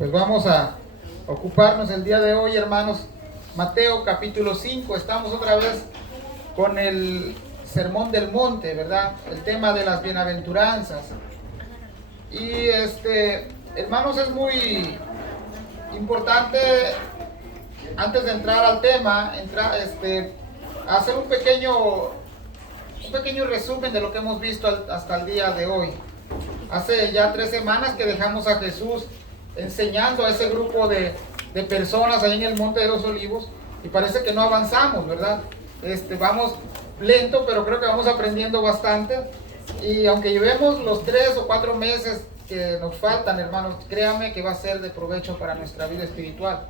Pues vamos a ocuparnos el día de hoy, hermanos. Mateo capítulo 5, estamos otra vez con el Sermón del Monte, ¿verdad? El tema de las bienaventuranzas. Y hermanos, es muy importante, antes de entrar al tema, hacer un pequeño resumen de lo que hemos visto hasta el día de hoy. Hace ya 3 semanas que dejamos a Jesús enseñando a ese grupo de personas ahí en el Monte de los Olivos, y parece que no avanzamos, ¿verdad? Vamos lento, pero creo que vamos aprendiendo bastante. Y aunque llevemos los 3 o 4 meses que nos faltan, hermanos, créanme que va a ser de provecho para nuestra vida espiritual.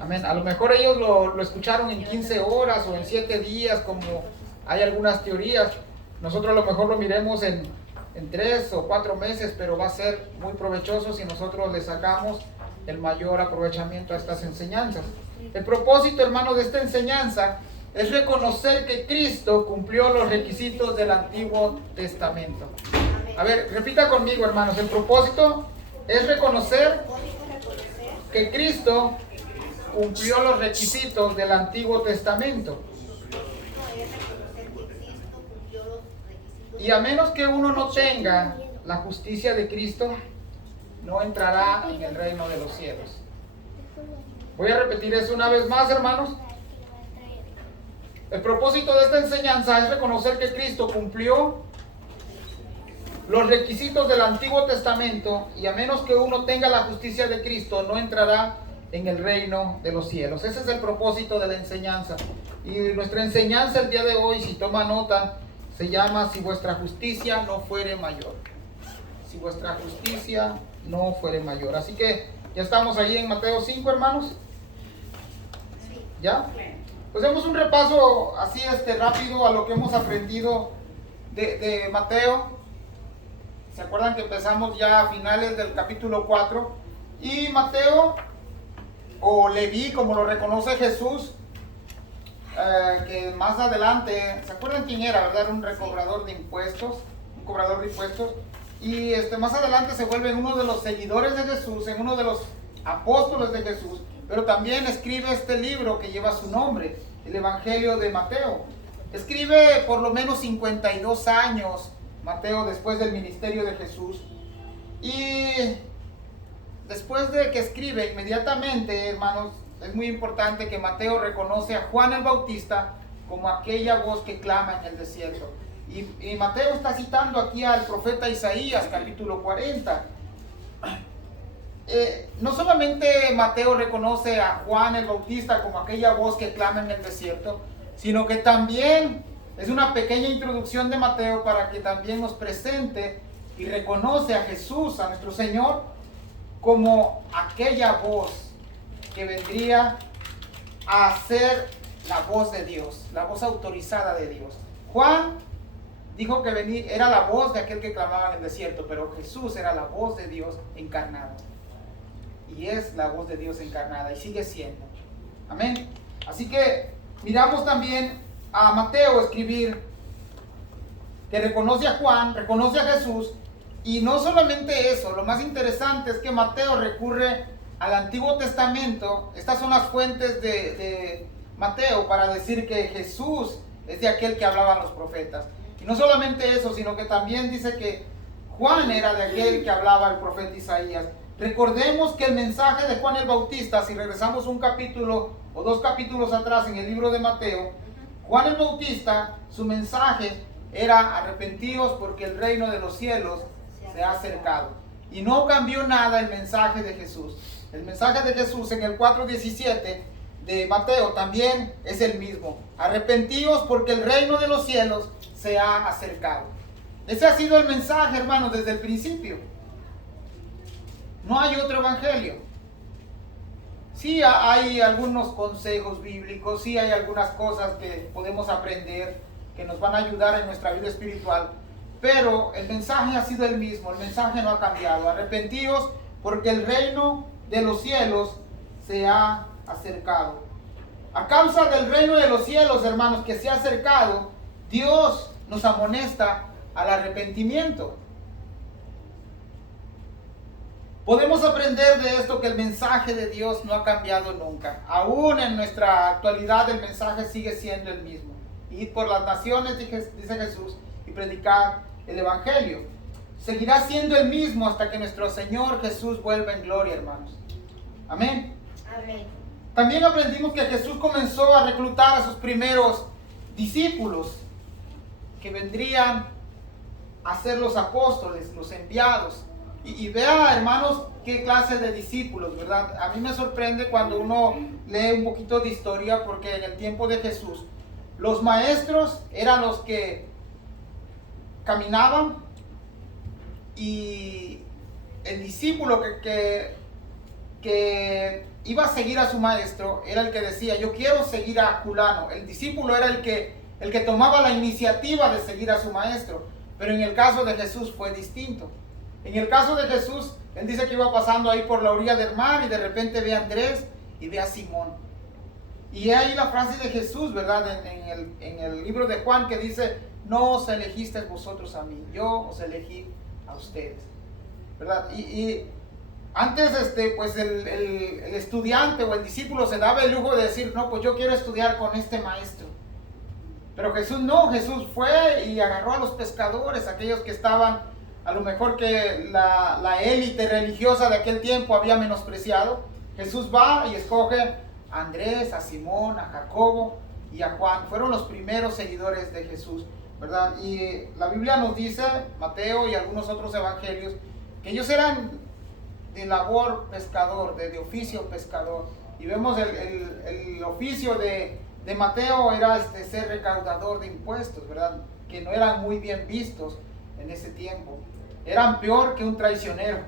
Amén. A lo mejor ellos lo escucharon en 15 horas o en 7 días, como hay algunas teorías. Nosotros a lo mejor lo miremos en 3 o 4 meses, pero va a ser muy provechoso si nosotros le sacamos el mayor aprovechamiento a estas enseñanzas. El propósito, hermano, de esta enseñanza es reconocer que Cristo cumplió los requisitos del Antiguo Testamento. A ver, repita conmigo, hermanos. El propósito es reconocer que Cristo cumplió los requisitos del Antiguo Testamento. Y a menos que uno no tenga la justicia de Cristo, no entrará en el reino de los cielos. Voy a repetir eso una vez más, hermanos. El propósito de esta enseñanza es reconocer que Cristo cumplió los requisitos del Antiguo Testamento, y a menos que uno tenga la justicia de Cristo, no entrará en el reino de los cielos. Ese es el propósito de la enseñanza. Y nuestra enseñanza el día de hoy, si toma nota, se llama Si vuestra justicia no fuere mayor. Si vuestra justicia no fuere mayor. Así que ya estamos ahí en Mateo 5, hermanos. ¿Ya? Pues demos un repaso así rápido a lo que hemos aprendido de Mateo. ¿Se acuerdan que empezamos ya a finales del capítulo 4? Y Mateo, o Leví, como lo reconoce Jesús, que más adelante, ¿se acuerdan quién era, verdad? Era un recobrador de impuestos, un cobrador de impuestos, y más adelante se vuelve uno de los seguidores de Jesús, en uno de los apóstoles de Jesús, pero también escribe este libro que lleva su nombre, el Evangelio de Mateo. Escribe por lo menos 52 años Mateo después del ministerio de Jesús, y después de que escribe, inmediatamente, hermanos, es muy importante que Mateo reconoce a Juan el Bautista como aquella voz que clama en el desierto. Y Mateo está citando aquí al profeta Isaías, capítulo 40. No solamente Mateo reconoce a Juan el Bautista como aquella voz que clama en el desierto, sino que también es una pequeña introducción de Mateo para que también nos presente y reconoce a Jesús, a nuestro Señor, como aquella voz que vendría a ser la voz de Dios, la voz autorizada de Dios. Juan dijo que era la voz de aquel que clamaba en el desierto, pero Jesús era la voz de Dios encarnada. Y es la voz de Dios encarnada y sigue siendo. Amén. Así que miramos también a Mateo escribir que reconoce a Juan, reconoce a Jesús, y no solamente eso, lo más interesante es que Mateo recurre al Antiguo Testamento. Estas son las fuentes de Mateo para decir que Jesús es de aquel que hablaban los profetas. Y no solamente eso, sino que también dice que Juan era de aquel que hablaba el profeta Isaías. Recordemos que el mensaje de Juan el Bautista, si regresamos un capítulo o 2 capítulos atrás en el libro de Mateo, Juan el Bautista, su mensaje era: arrepentíos porque el reino de los cielos se ha acercado. Y no cambió nada el mensaje de Jesús. El mensaje de Jesús en el 4:17 de Mateo también es el mismo: arrepentíos porque el reino de los cielos se ha acercado. Ese ha sido el mensaje, hermanos, desde el principio. No hay otro evangelio. Sí hay algunos consejos bíblicos, sí hay algunas cosas que podemos aprender que nos van a ayudar en nuestra vida espiritual, pero el mensaje ha sido el mismo, el mensaje no ha cambiado: arrepentíos porque el reino de los cielos se ha acercado. A causa del reino de los cielos, hermanos, que se ha acercado, Dios nos amonesta al arrepentimiento. Podemos aprender de esto que el mensaje de Dios no ha cambiado nunca. Aún en nuestra actualidad el mensaje sigue siendo el mismo. Ir por las naciones, dice Jesús, y predicar el Evangelio. Seguirá siendo el mismo hasta que nuestro Señor Jesús vuelva en gloria, hermanos. Amén. Amén. También aprendimos que Jesús comenzó a reclutar a sus primeros discípulos que vendrían a ser los apóstoles, los enviados. Y vea, hermanos, qué clase de discípulos, ¿verdad? A mí me sorprende cuando uno lee un poquito de historia, porque en el tiempo de Jesús, los maestros eran los que caminaban y el discípulo que iba a seguir a su maestro era el que decía, yo quiero seguir a fulano. El discípulo era el que tomaba la iniciativa de seguir a su maestro. Pero en el caso de Jesús fue distinto. En el caso de Jesús, él dice que iba pasando ahí por la orilla del mar y de repente ve a Andrés y ve a Simón. Y ahí la frase de Jesús, ¿verdad? En el libro de Juan, que dice, no os elegisteis vosotros a mí, yo os elegí a ustedes, ¿verdad? Y antes, pues el estudiante o el discípulo se daba el lujo de decir, no, pues yo quiero estudiar con este maestro. Pero Jesús no, Jesús fue y agarró a los pescadores, aquellos que estaban, a lo mejor que la élite religiosa de aquel tiempo había menospreciado. Jesús va y escoge a Andrés, a Simón, a Jacobo y a Juan. Fueron los primeros seguidores de Jesús, ¿verdad? Y la Biblia nos dice, Mateo y algunos otros evangelios, que ellos eran de labor pescador, de oficio pescador. Y vemos el oficio de Mateo era ser recaudador de impuestos, ¿verdad? Que no eran muy bien vistos en ese tiempo. Eran peor que un traicionero.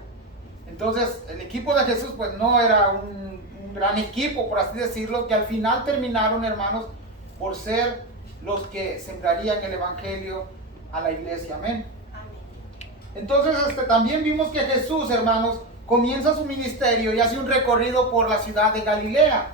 Entonces el equipo de Jesús pues no era un gran equipo, por así decirlo, que al final terminaron, hermanos, por ser los que sembrarían el evangelio a la iglesia. Amén. Entonces también vimos que Jesús, hermanos, comienza su ministerio y hace un recorrido por la ciudad de Galilea.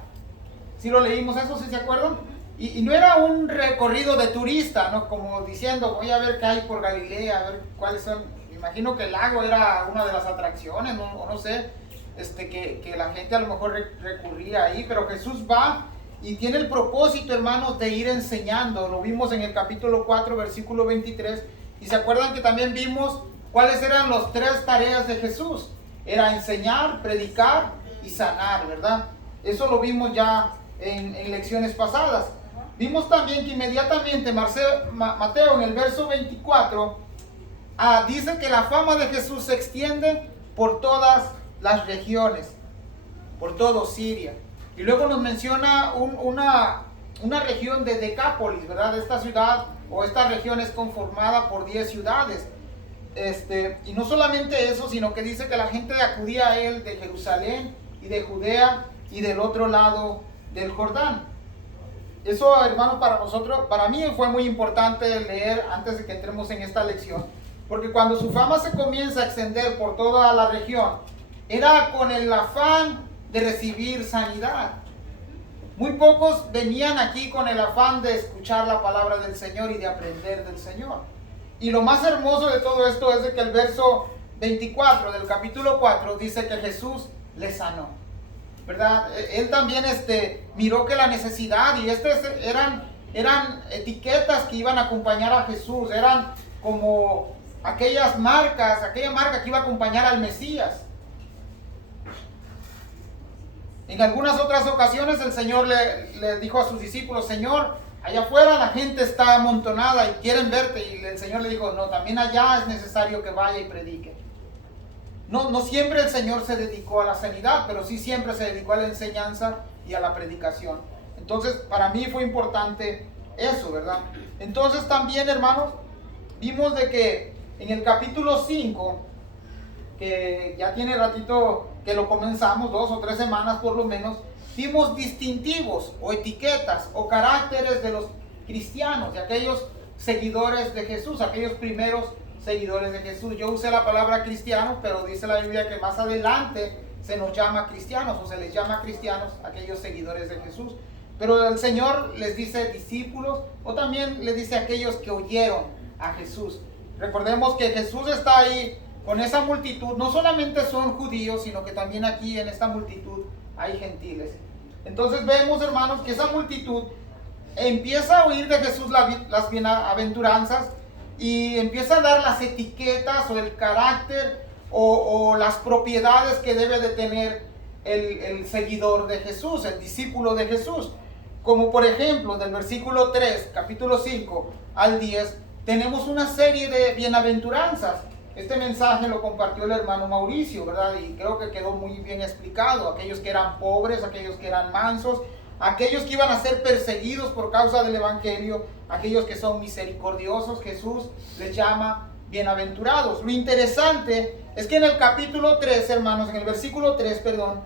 ¿Sí lo leímos eso? ¿Sí se acuerdan? Y no era un recorrido de turista, ¿no? Como diciendo, voy a ver qué hay por Galilea, a ver cuáles son. Me imagino que el lago era una de las atracciones, ¿no? O no sé, que la gente a lo mejor recurría ahí, pero Jesús va y tiene el propósito, hermanos, de ir enseñando. Lo vimos en el capítulo 4, versículo 23, y se acuerdan que también vimos cuáles eran las 3 tareas de Jesús. Era enseñar, predicar y sanar, ¿verdad? Eso lo vimos ya en lecciones pasadas. Vimos también que inmediatamente Mateo en el verso 24 dice que la fama de Jesús se extiende por todas las regiones, por todo Siria. Y luego nos menciona una región de Decápolis, ¿verdad? Esta ciudad o esta región es conformada por 10 ciudades. Y no solamente eso, sino que dice que la gente acudía a él de Jerusalén y de Judea y del otro lado del Jordán. Eso, hermano, para mí fue muy importante leer antes de que entremos en esta lección, porque cuando su fama se comienza a extender por toda la región, era con el afán de recibir sanidad. Muy pocos venían aquí con el afán de escuchar la palabra del Señor y de aprender del Señor. Y lo más hermoso de todo esto es de que el verso 24 del capítulo 4 dice que Jesús les sanó, ¿verdad? Él también miró que la necesidad, y eran etiquetas que iban a acompañar a Jesús, eran como aquella marca que iba a acompañar al Mesías. En algunas otras ocasiones el Señor le dijo a sus discípulos, Señor, allá afuera la gente está amontonada y quieren verte. Y el Señor le dijo, no, también allá es necesario que vaya y predique. No siempre el Señor se dedicó a la sanidad, pero sí siempre se dedicó a la enseñanza y a la predicación. Entonces, para mí fue importante eso, ¿verdad? Entonces también, hermanos, vimos de que en el capítulo 5, que ya tiene ratito que lo comenzamos, 2 o 3 semanas por lo menos, vimos distintivos o etiquetas o caracteres de los cristianos, de aquellos seguidores de Jesús, aquellos primeros seguidores de Jesús. Yo usé la palabra cristianos, pero dice la Biblia que más adelante se nos llama cristianos o se les llama cristianos aquellos seguidores de Jesús. Pero el Señor les dice discípulos o también les dice aquellos que oyeron a Jesús. Recordemos que Jesús está ahí con esa multitud, no solamente son judíos, sino que también aquí en esta multitud hay gentiles. Entonces vemos, hermanos, que esa multitud empieza a oír de Jesús las bienaventuranzas y empieza a dar las etiquetas o el carácter o las propiedades que debe de tener el seguidor de Jesús, el discípulo de Jesús. Como por ejemplo, del versículo 3, capítulo 5 al 10, tenemos una serie de bienaventuranzas. Este mensaje lo compartió el hermano Mauricio, ¿verdad? Y creo que quedó muy bien explicado. Aquellos que eran pobres, aquellos que eran mansos, aquellos que iban a ser perseguidos por causa del evangelio, aquellos que son misericordiosos, Jesús les llama bienaventurados. Lo interesante es que en el capítulo 3, hermanos, en el versículo 3, perdón,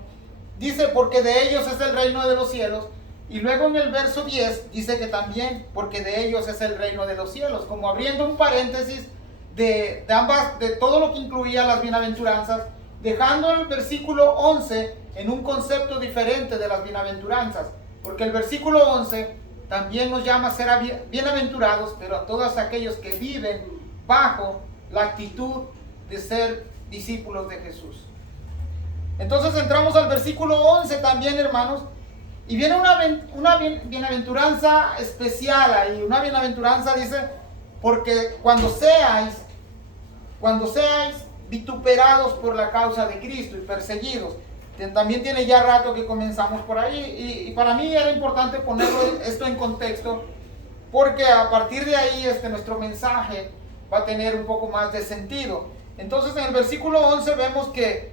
dice, porque de ellos es el reino de los cielos. Y luego en el verso 10 dice que también, porque de ellos es el reino de los cielos, como abriendo un paréntesis de ambas, de todo lo que incluía las bienaventuranzas, dejando el versículo 11 en un concepto diferente de las bienaventuranzas, porque el versículo 11 también nos llama a ser bienaventurados, pero a todos aquellos que viven bajo la actitud de ser discípulos de Jesús. Entonces entramos al versículo 11 también, hermanos, y viene una bienaventuranza especial ahí. Una bienaventuranza dice, porque cuando seáis vituperados por la causa de Cristo y perseguidos. También tiene ya rato que comenzamos por ahí, y para mí era importante ponerlo esto en contexto, porque a partir de ahí nuestro mensaje va a tener un poco más de sentido. Entonces en el versículo 11 vemos que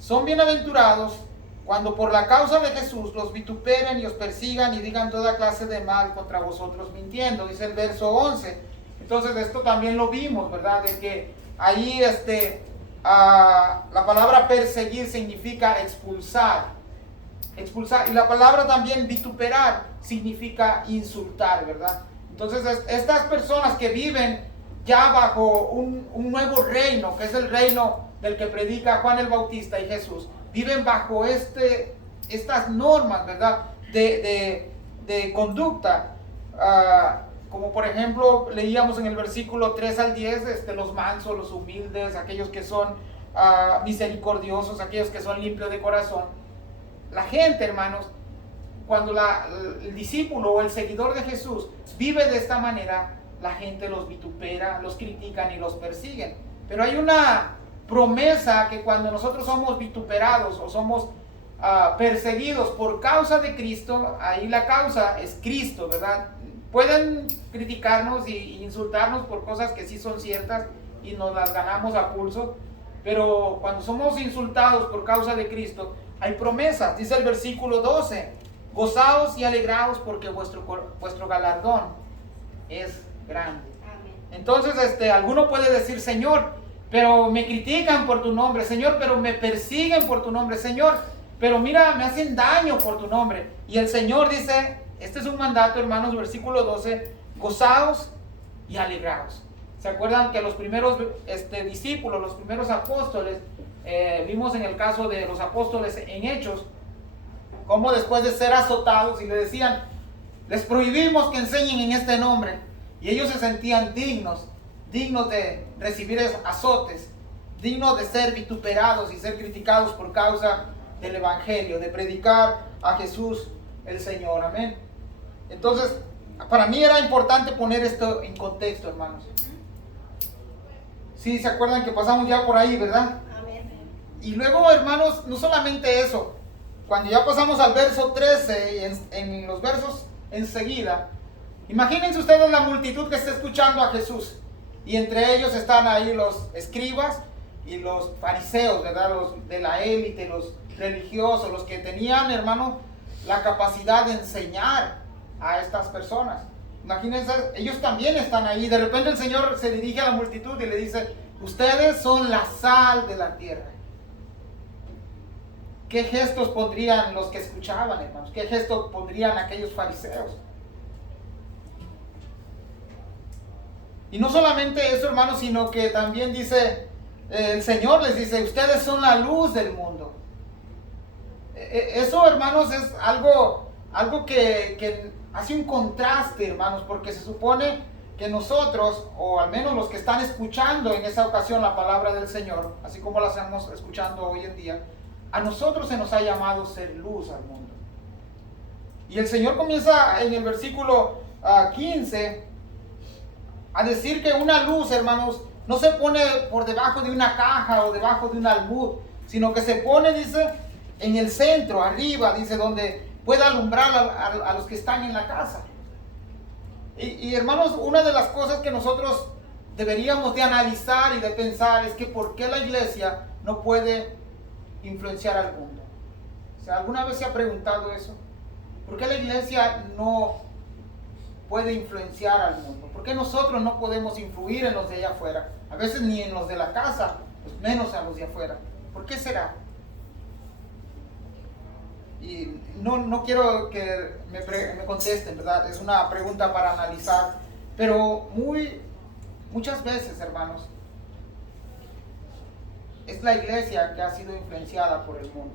son bienaventurados cuando por la causa de Jesús los vituperen y os persigan y digan toda clase de mal contra vosotros mintiendo, dice el verso 11. Entonces esto también lo vimos, ¿verdad? De que ahí la palabra perseguir significa expulsar, y la palabra también vituperar significa insultar, ¿verdad? Entonces estas personas que viven ya bajo un nuevo reino, que es el reino del que predica Juan el Bautista y Jesús, viven bajo estas normas, ¿verdad? De conducta, como por ejemplo leíamos en el versículo 3 al 10, los mansos, los humildes, aquellos que son misericordiosos, aquellos que son limpios de corazón. La gente, hermanos, cuando el discípulo o el seguidor de Jesús vive de esta manera, la gente los vitupera, los critican y los persiguen. Pero hay una promesa que cuando nosotros somos vituperados o somos perseguidos por causa de Cristo, ahí la causa es Cristo, ¿verdad? Pueden criticarnos y insultarnos por cosas que sí son ciertas y nos las ganamos a pulso, pero cuando somos insultados por causa de Cristo, hay promesas. Dice el versículo 12, gozaos y alegraos porque vuestro galardón es grande. Amén. Entonces alguno puede decir, Señor, pero me critican por tu nombre, Señor, pero me persiguen por tu nombre, Señor, pero mira, me hacen daño por tu nombre. Y el Señor dice, este es un mandato, hermanos, versículo 12, gozaos y alegraos. ¿Se acuerdan que los primeros discípulos, los primeros apóstoles, vimos en el caso de los apóstoles en Hechos, cómo después de ser azotados y le decían, les prohibimos que enseñen en este nombre, y ellos se sentían dignos de recibir azotes, dignos de ser vituperados y ser criticados por causa del evangelio, de predicar a Jesús el Señor, amén. Entonces, para mí era importante poner esto en contexto, hermanos. Sí, se acuerdan que pasamos ya por ahí, ¿verdad? Amén. Y luego, hermanos, no solamente eso, cuando ya pasamos al verso 13 y en los versos enseguida, imagínense ustedes la multitud que está escuchando a Jesús, y entre ellos están ahí los escribas y los fariseos, ¿verdad? Los de la élite, los religiosos, los que tenían, hermano, la capacidad de enseñar a estas personas. Imagínense, ellos también están ahí. De repente el Señor se dirige a la multitud y le dice, ustedes son la sal de la tierra. ¿Qué gestos pondrían los que escuchaban, hermanos? ¿Qué gestos pondrían aquellos fariseos? Y no solamente eso, hermanos, sino que también dice, el Señor les dice, ustedes son la luz del mundo. Eso, hermanos, es algo que hace un contraste, hermanos, porque se supone que nosotros, o al menos los que están escuchando en esa ocasión la palabra del Señor, así como la estamos escuchando hoy en día, a nosotros se nos ha llamado ser luz al mundo. Y el Señor comienza en el versículo 15 a decir que una luz, hermanos, no se pone por debajo de una caja o debajo de un almud, sino que se pone, dice, en el centro, arriba, dice, donde pueda alumbrar a los que están en la casa. Y hermanos, una de las cosas que nosotros deberíamos de analizar y de pensar es que por qué la iglesia no puede influenciar al mundo. O sea, ¿alguna vez se ha preguntado eso? ¿Por qué la iglesia no puede influenciar al mundo? ¿Por qué nosotros no podemos influir en los de allá afuera? A veces ni en los de la casa, pues menos a los de afuera. ¿Por qué será? Y no quiero que me contesten, ¿verdad? Es una pregunta para analizar. Pero muchas veces, hermanos, es la iglesia que ha sido influenciada por el mundo.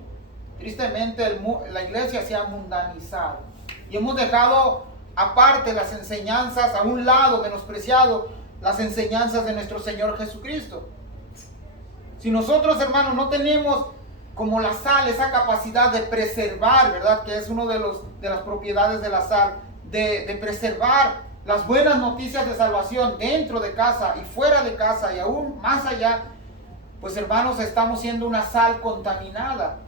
Tristemente, la iglesia se ha mundanizado. Y hemos dejado aparte las enseñanzas, a un lado, menospreciado las enseñanzas de nuestro Señor Jesucristo. Si nosotros, hermanos, no tenemos como la sal, esa capacidad de preservar, ¿verdad? Que es uno de las propiedades de la sal, de preservar las buenas noticias de salvación dentro de casa y fuera de casa y aún más allá, pues hermanos, estamos siendo una sal contaminada.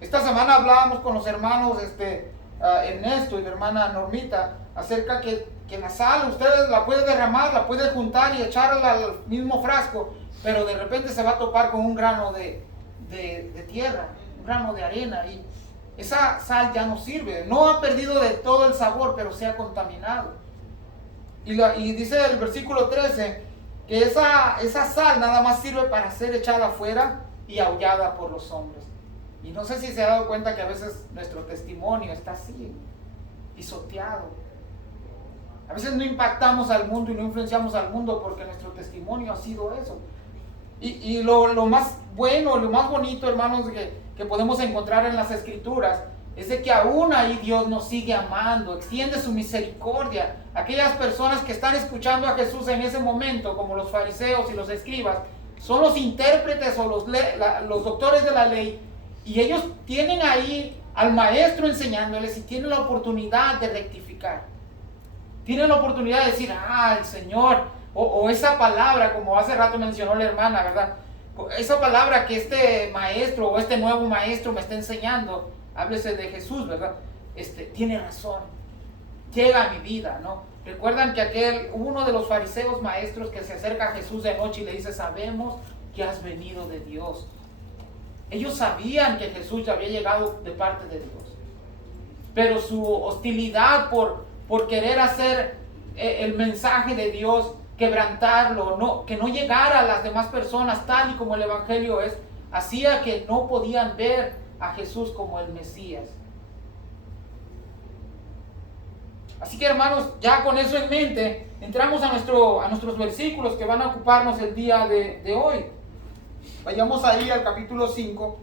Esta semana hablábamos con los hermanos Ernesto y la hermana Normita acerca que la sal ustedes la pueden derramar, la pueden juntar y echarla al mismo frasco, pero de repente se va a topar con un grano de tierra, un grano de arena, y esa sal ya no sirve. No ha perdido de todo el sabor, pero se ha contaminado. Y dice el versículo 13 que esa sal nada más sirve para ser echada afuera y aullada por los hombres. Y no sé si se ha dado cuenta que a veces nuestro testimonio está así, pisoteado. A veces no impactamos al mundo y no influenciamos al mundo porque nuestro testimonio ha sido eso. Y lo más bueno, lo más bonito, hermanos, que podemos encontrar en las Escrituras es de que aún ahí Dios nos sigue amando, extiende su misericordia. Aquellas personas que están escuchando a Jesús en ese momento, como los fariseos y los escribas, son los intérpretes o los doctores de la ley, y ellos tienen ahí al maestro enseñándoles y tienen la oportunidad de rectificar. Tienen la oportunidad de decir, el Señor, o esa palabra, como hace rato mencionó la hermana, ¿verdad? Esa palabra que este maestro o este nuevo maestro me está enseñando, háblese de Jesús, ¿verdad? Tiene razón, llega a mi vida, ¿no? Recuerdan que uno de los fariseos maestros que se acerca a Jesús de noche y le dice, sabemos que has venido de Dios. Ellos sabían que Jesús ya había llegado de parte de Dios, pero su hostilidad por querer hacer el mensaje de Dios, quebrantarlo, que no llegara a las demás personas tal y como el Evangelio es, hacía que no podían ver a Jesús como el Mesías. Así que, hermanos, ya con eso en mente, entramos a nuestros versículos que van a ocuparnos el día de hoy. Vayamos ahí al capítulo 5,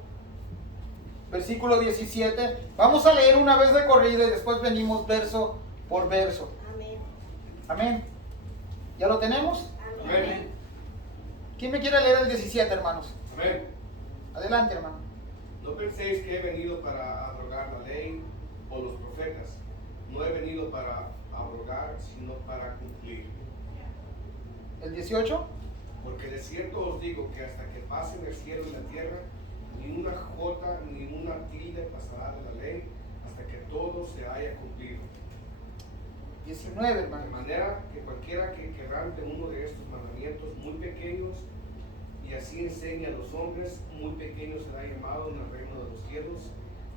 versículo 17. Vamos a leer una vez de corrida y después venimos verso por verso. Amén. Amén. ¿Ya lo tenemos? Amén. ¿Quién me quiere leer el 17, hermanos? Amén. Adelante, hermano. No penséis que he venido para abrogar la ley o los profetas. No he venido para abrogar, sino para cumplir. ¿El 18? Porque de cierto os digo que hasta que pasen el cielo y la tierra, ni una jota ni una tilde pasará de la ley, hasta que todo se haya cumplido. 19, De hermano. manera que cualquiera que quebrante uno de estos mandamientos muy pequeños y así enseñe a los hombres, muy pequeño será llamado en el reino de los cielos,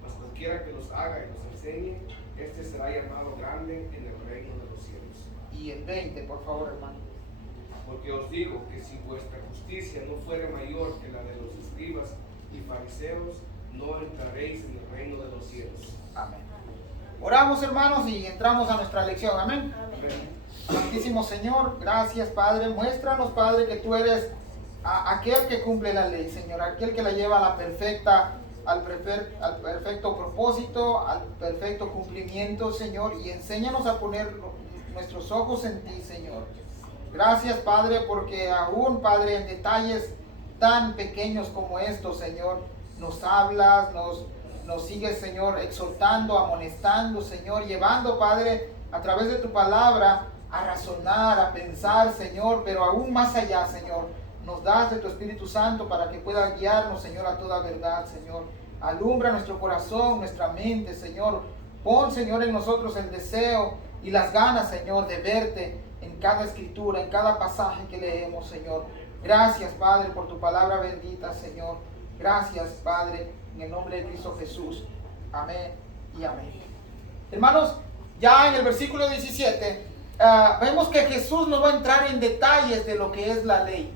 mas cualquiera que los haga y los enseñe, este será llamado grande en el reino de los cielos. Y el 20, por favor, hermano. Porque os digo que si vuestra justicia no fuere mayor que la de los escribas y fariseos, no entraréis en el reino de los cielos. Amén. Oramos, hermanos, y entramos a nuestra lección. Amén. Amén. Santísimo Señor, gracias, Padre. Muéstranos, Padre, que tú eres aquel que cumple la ley, Señor, aquel que la lleva a al perfecto propósito, al perfecto cumplimiento, Señor, y enséñanos a poner nuestros ojos en ti, Señor. Gracias, Padre, porque aún, Padre, en detalles tan pequeños como estos, Señor, nos hablas, nos sigues, Señor, exhortando, amonestando, Señor, llevando, Padre, a través de tu palabra, a razonar, a pensar, Señor, pero aún más allá, Señor, nos das de tu Espíritu Santo para que pueda guiarnos, Señor, a toda verdad, Señor. Alumbra nuestro corazón, nuestra mente, Señor. Pon, Señor, en nosotros el deseo y las ganas, Señor, de verte en cada escritura, en cada pasaje que leemos, Señor. Gracias, Padre, por tu palabra bendita, Señor. Gracias, Padre, en el nombre de Cristo Jesús. Amén y amén. Hermanos, ya en el versículo 17, vemos que Jesús no va a entrar en detalles de lo que es la ley.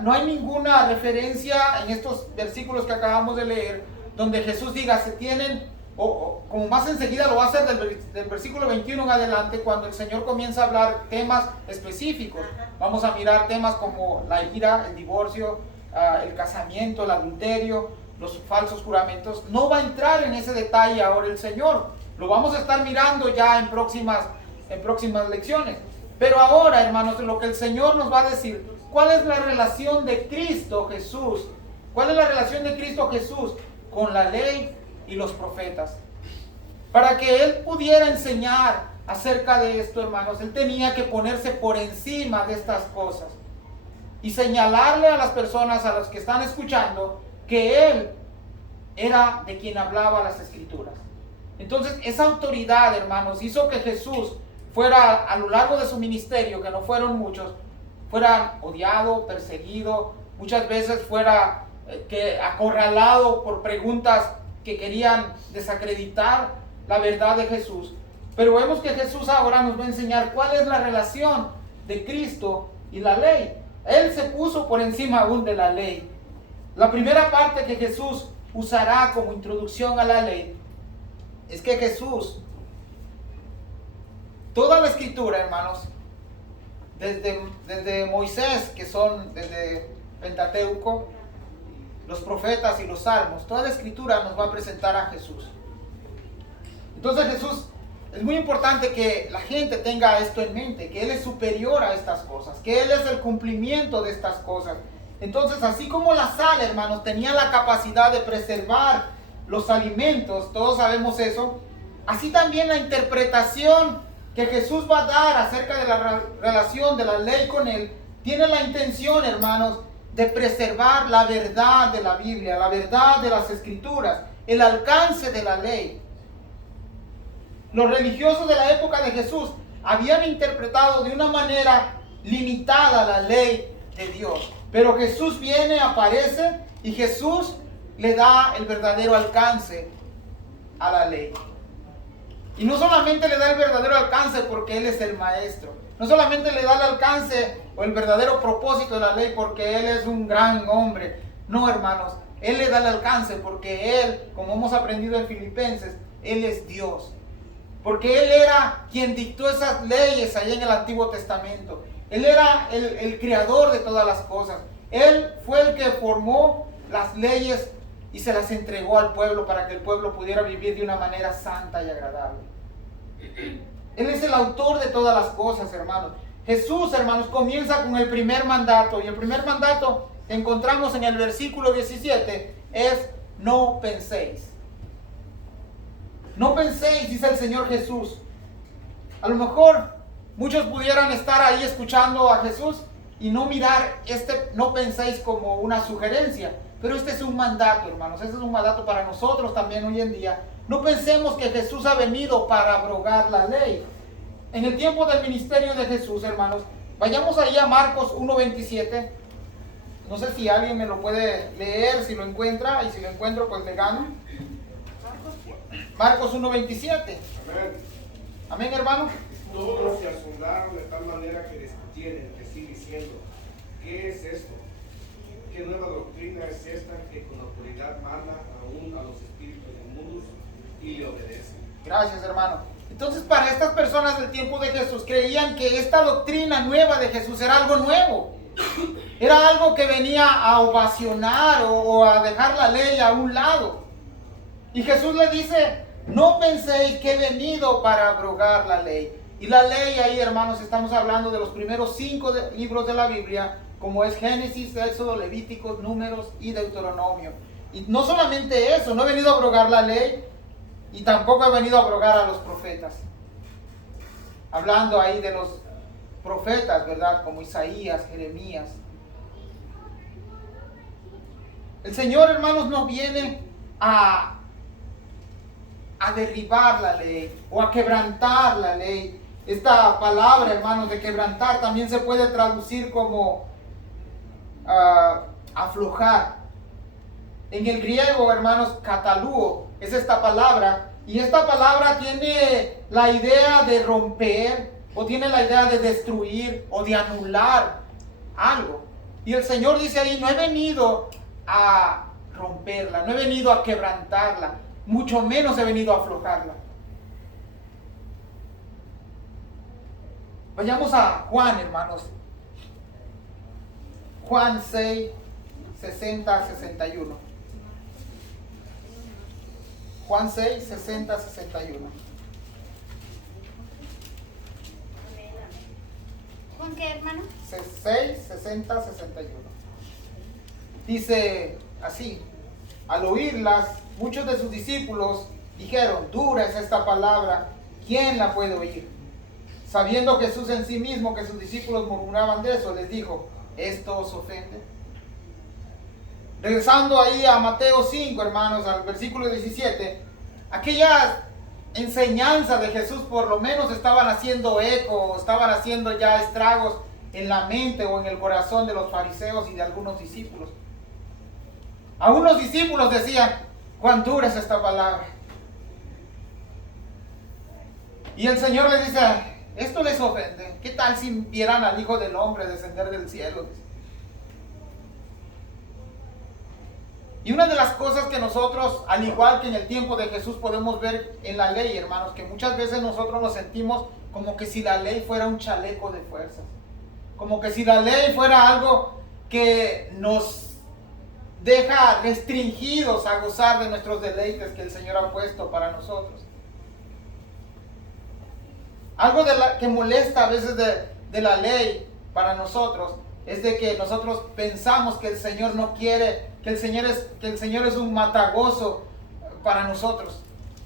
No hay ninguna referencia en estos versículos que acabamos de leer donde Jesús diga, se tienen, o como más enseguida lo va a hacer del versículo 21 en adelante, cuando el Señor comienza a hablar temas específicos. Vamos a mirar temas como la ira, el divorcio, el casamiento, el adulterio, los falsos juramentos. No va a entrar en ese detalle ahora el Señor. Lo vamos a estar mirando ya en próximas lecciones. Pero ahora, hermanos, lo que el Señor nos va a decir, ¿cuál es la relación de Cristo Jesús? ¿Cuál es la relación de Cristo Jesús con la ley y los profetas? Para que Él pudiera enseñar acerca de esto, hermanos, Él tenía que ponerse por encima de estas cosas y señalarle a las personas, a los que están escuchando, que Él era de quien hablaba las Escrituras. Entonces, esa autoridad, hermanos, hizo que Jesús fuera, a lo largo de su ministerio, que no fueron muchos, fuera odiado, perseguido, muchas veces fuera acorralado por preguntas que querían desacreditar la verdad de Jesús. Pero vemos que Jesús ahora nos va a enseñar cuál es la relación de Cristo y la ley. Él se puso por encima aún de la ley. La primera parte que Jesús usará como introducción a la ley es que Jesús, toda la Escritura, hermanos, desde Moisés, que son desde Pentateuco, los profetas y los salmos, toda la Escritura nos va a presentar a Jesús. Entonces Jesús, es muy importante que la gente tenga esto en mente, que Él es superior a estas cosas, que Él es el cumplimiento de estas cosas. Entonces, así como la sal, hermanos, tenía la capacidad de preservar los alimentos, todos sabemos eso, así también la interpretación que Jesús va a dar acerca de la relación de la ley con Él, tiene la intención, hermanos, de preservar la verdad de la Biblia, la verdad de las Escrituras, el alcance de la ley. Los religiosos de la época de Jesús habían interpretado de una manera limitada la ley de Dios, pero Jesús viene, aparece y Jesús le da el verdadero alcance a la ley. Y no solamente le da el verdadero alcance porque Él es el maestro, no solamente le da el alcance o el verdadero propósito de la ley porque Él es un gran hombre. No, hermanos, Él le da el alcance porque Él, como hemos aprendido en Filipenses, Él es Dios. Porque Él era quien dictó esas leyes allá en el Antiguo Testamento. Él era el creador de todas las cosas. Él fue el que formó las leyes y se las entregó al pueblo para que el pueblo pudiera vivir de una manera santa y agradable. Él es el autor de todas las cosas, hermanos. Jesús, hermanos, comienza con el primer mandato. Y el primer mandato que encontramos en el versículo 17 es: no penséis. No penséis, dice el Señor Jesús. A lo mejor muchos pudieran estar ahí escuchando a Jesús y no mirar no penséis como una sugerencia. Pero este es un mandato, hermanos. Este es un mandato para nosotros también hoy en día. No pensemos que Jesús ha venido para abrogar la ley. En el tiempo del ministerio de Jesús, hermanos, vayamos ahí a Marcos 1:27. No sé si alguien me lo puede leer, si lo encuentra, y si lo encuentro, pues le gano. Marcos 1:27. Amén. Amén, hermano. Todos se asombraron de tal manera que discutían entre sí diciendo: ¿qué es esto? ¿Qué nueva doctrina es esta que con autoridad manda aún a los espíritus inmundos y le obedecen? Gracias, hermano. Entonces, para estas personas del tiempo de Jesús, creían que esta doctrina nueva de Jesús era algo nuevo. Era algo que venía a ovacionar o a dejar la ley a un lado. Y Jesús le dice: no penséis que he venido para abrogar la ley. Y la ley ahí, hermanos, estamos hablando de los primeros 5 libros de la Biblia, como es Génesis, Éxodo, Levíticos, Números y Deuteronomio. Y no solamente eso, no he venido a abrogar la ley y tampoco he venido a abrogar a los profetas. Hablando ahí de los profetas, ¿verdad? Como Isaías, Jeremías. El Señor, hermanos, no viene a derribar la ley o a quebrantar la ley. Esta palabra, hermanos, de quebrantar también se puede traducir como aflojar. En el griego, hermanos, katalúo es esta palabra, y esta palabra tiene la idea de romper o tiene la idea de destruir o de anular algo. Y el Señor dice ahí, no he venido a romperla, no he venido a quebrantarla, mucho menos he venido a aflojarla. Vayamos a Juan, hermanos. Juan 6, 60, 61. Juan 6, 60, 61. ¿Con qué, hermano? 6, 60, 61. Dice así: al oírlas, muchos de sus discípulos dijeron, dura es esta palabra, ¿quién la puede oír? Sabiendo Jesús en sí mismo que sus discípulos murmuraban de eso, les dijo, ¿esto os ofende? Regresando ahí a Mateo 5, hermanos, al versículo 17, aquellas enseñanzas de Jesús por lo menos estaban haciendo eco, estaban haciendo ya estragos en la mente o en el corazón de los fariseos y de algunos discípulos. Algunos discípulos decían, ¿cuán dura es esta palabra? Y el Señor les dice, esto les ofende. ¿Qué tal si vieran al Hijo del Hombre descender del cielo? Y una de las cosas que nosotros, al igual que en el tiempo de Jesús, podemos ver en la ley, hermanos, que muchas veces nosotros nos sentimos como que si la ley fuera un chaleco de fuerzas. Como que si la ley fuera algo que nos deja restringidos a gozar de nuestros deleites que el Señor ha puesto para nosotros. Algo que molesta a veces de la ley para nosotros es de que nosotros pensamos que el Señor no quiere, que el Señor es un matagozo para nosotros.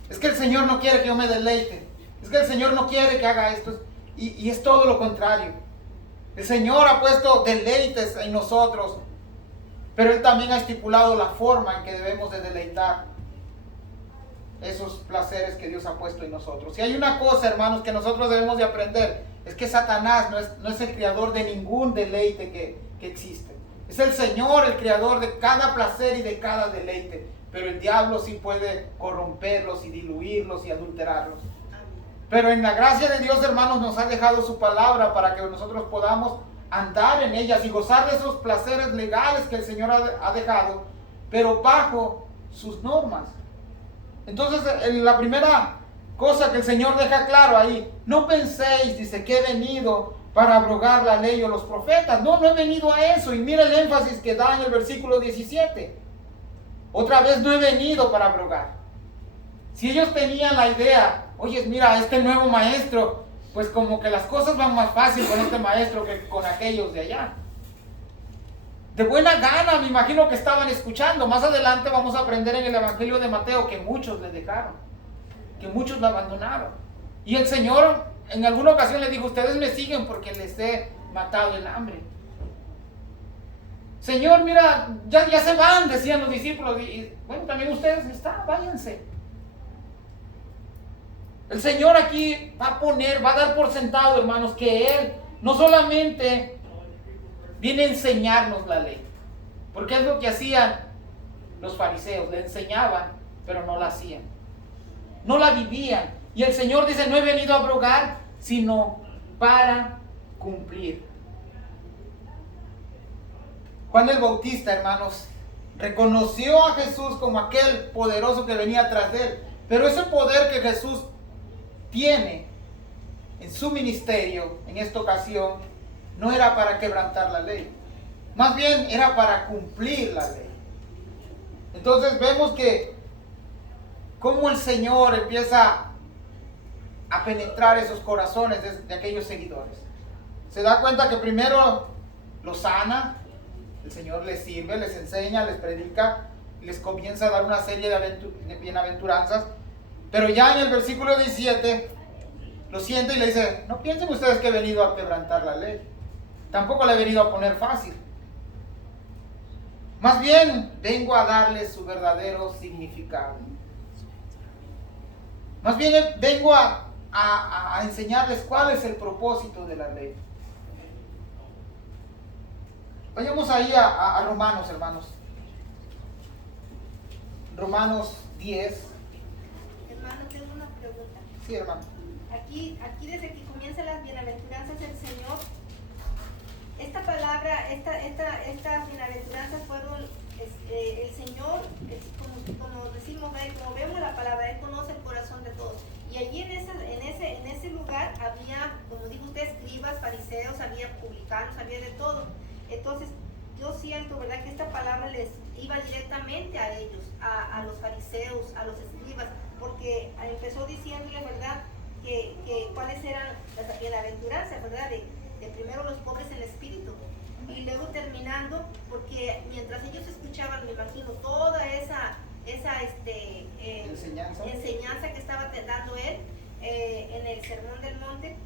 Es que el Señor no quiere que yo me deleite. Es que el Señor no quiere que haga esto. Y es todo lo contrario. El Señor ha puesto deleites en nosotros, pero Él también ha estipulado la forma en que debemos de deleitar esos placeres que Dios ha puesto en nosotros. Si hay una cosa, hermanos, que nosotros debemos de aprender, es que Satanás no es el creador de ningún deleite que existe. Es el Señor el creador de cada placer y de cada deleite, pero el diablo sí puede corromperlos y diluirlos y adulterarlos. Pero en la gracia de Dios, hermanos, nos ha dejado su palabra para que nosotros podamos andar en ellas y gozar de esos placeres legales que el Señor ha dejado, pero bajo sus normas. Entonces, la primera cosa que el Señor deja claro ahí, no penséis, dice, que he venido para abrogar la ley o los profetas. No he venido a eso. Y mira el énfasis que da en el versículo 17. Otra vez, no he venido para abrogar. Si ellos tenían la idea, oye, mira, este nuevo maestro, pues como que las cosas van más fácil con este maestro que con aquellos de allá. De buena gana, me imagino que estaban escuchando. Más adelante vamos a aprender en el Evangelio de Mateo que muchos le dejaron, que muchos lo abandonaron. Y el Señor en alguna ocasión les dijo, ustedes me siguen porque les he matado el hambre. Señor, mira, ya se van, decían los discípulos. Y bueno, también ustedes váyanse. El Señor aquí va a dar por sentado, hermanos, que Él no solamente viene a enseñarnos la ley, porque es lo que hacían los fariseos, le enseñaban, pero no la hacían, no la vivían. Y el Señor dice, no he venido a abrogar, sino para cumplir. Juan el Bautista, hermanos, reconoció a Jesús como aquel poderoso que venía tras de él, pero ese poder que Jesús tiene en su ministerio en esta ocasión no era para quebrantar la ley, más bien era para cumplir la ley. Entonces vemos que cómo el Señor empieza a penetrar esos corazones de aquellos seguidores. Se da cuenta que primero los sana, el Señor les sirve, les enseña, les predica, les comienza a dar una serie de bienaventuranzas, pero ya en el versículo 17 lo siente y le dice, no piensen ustedes que he venido a quebrantar la ley, tampoco la he venido a poner fácil, más bien vengo a darles su verdadero significado, más bien vengo a enseñarles cuál es el propósito de la ley. Vayamos ahí a Romanos, hermanos. Romanos 10. Hermano, tengo una pregunta. Sí, hermano. Aquí desde que comienzan las bienaventuranzas del Señor, esta palabra, estas bienaventuranzas fueron el Señor, como decimos, como vemos la palabra, Él conoce el corazón de todos. Y allí en ese lugar había, como dijo usted, escribas, fariseos, había publicanos, había de todo. Entonces, yo siento, ¿verdad?, que esta palabra les iba directamente a ellos, a los fariseos, a los escribas, porque empezó diciéndole, ¿verdad?, que cuáles eran las bienaventuranzas, ¿verdad?, de primero los pobres en espíritu, y luego terminando, porque mientras ellos escuchaban, me imagino, toda esa enseñanza que estaba dando él en el Sermón del Monte,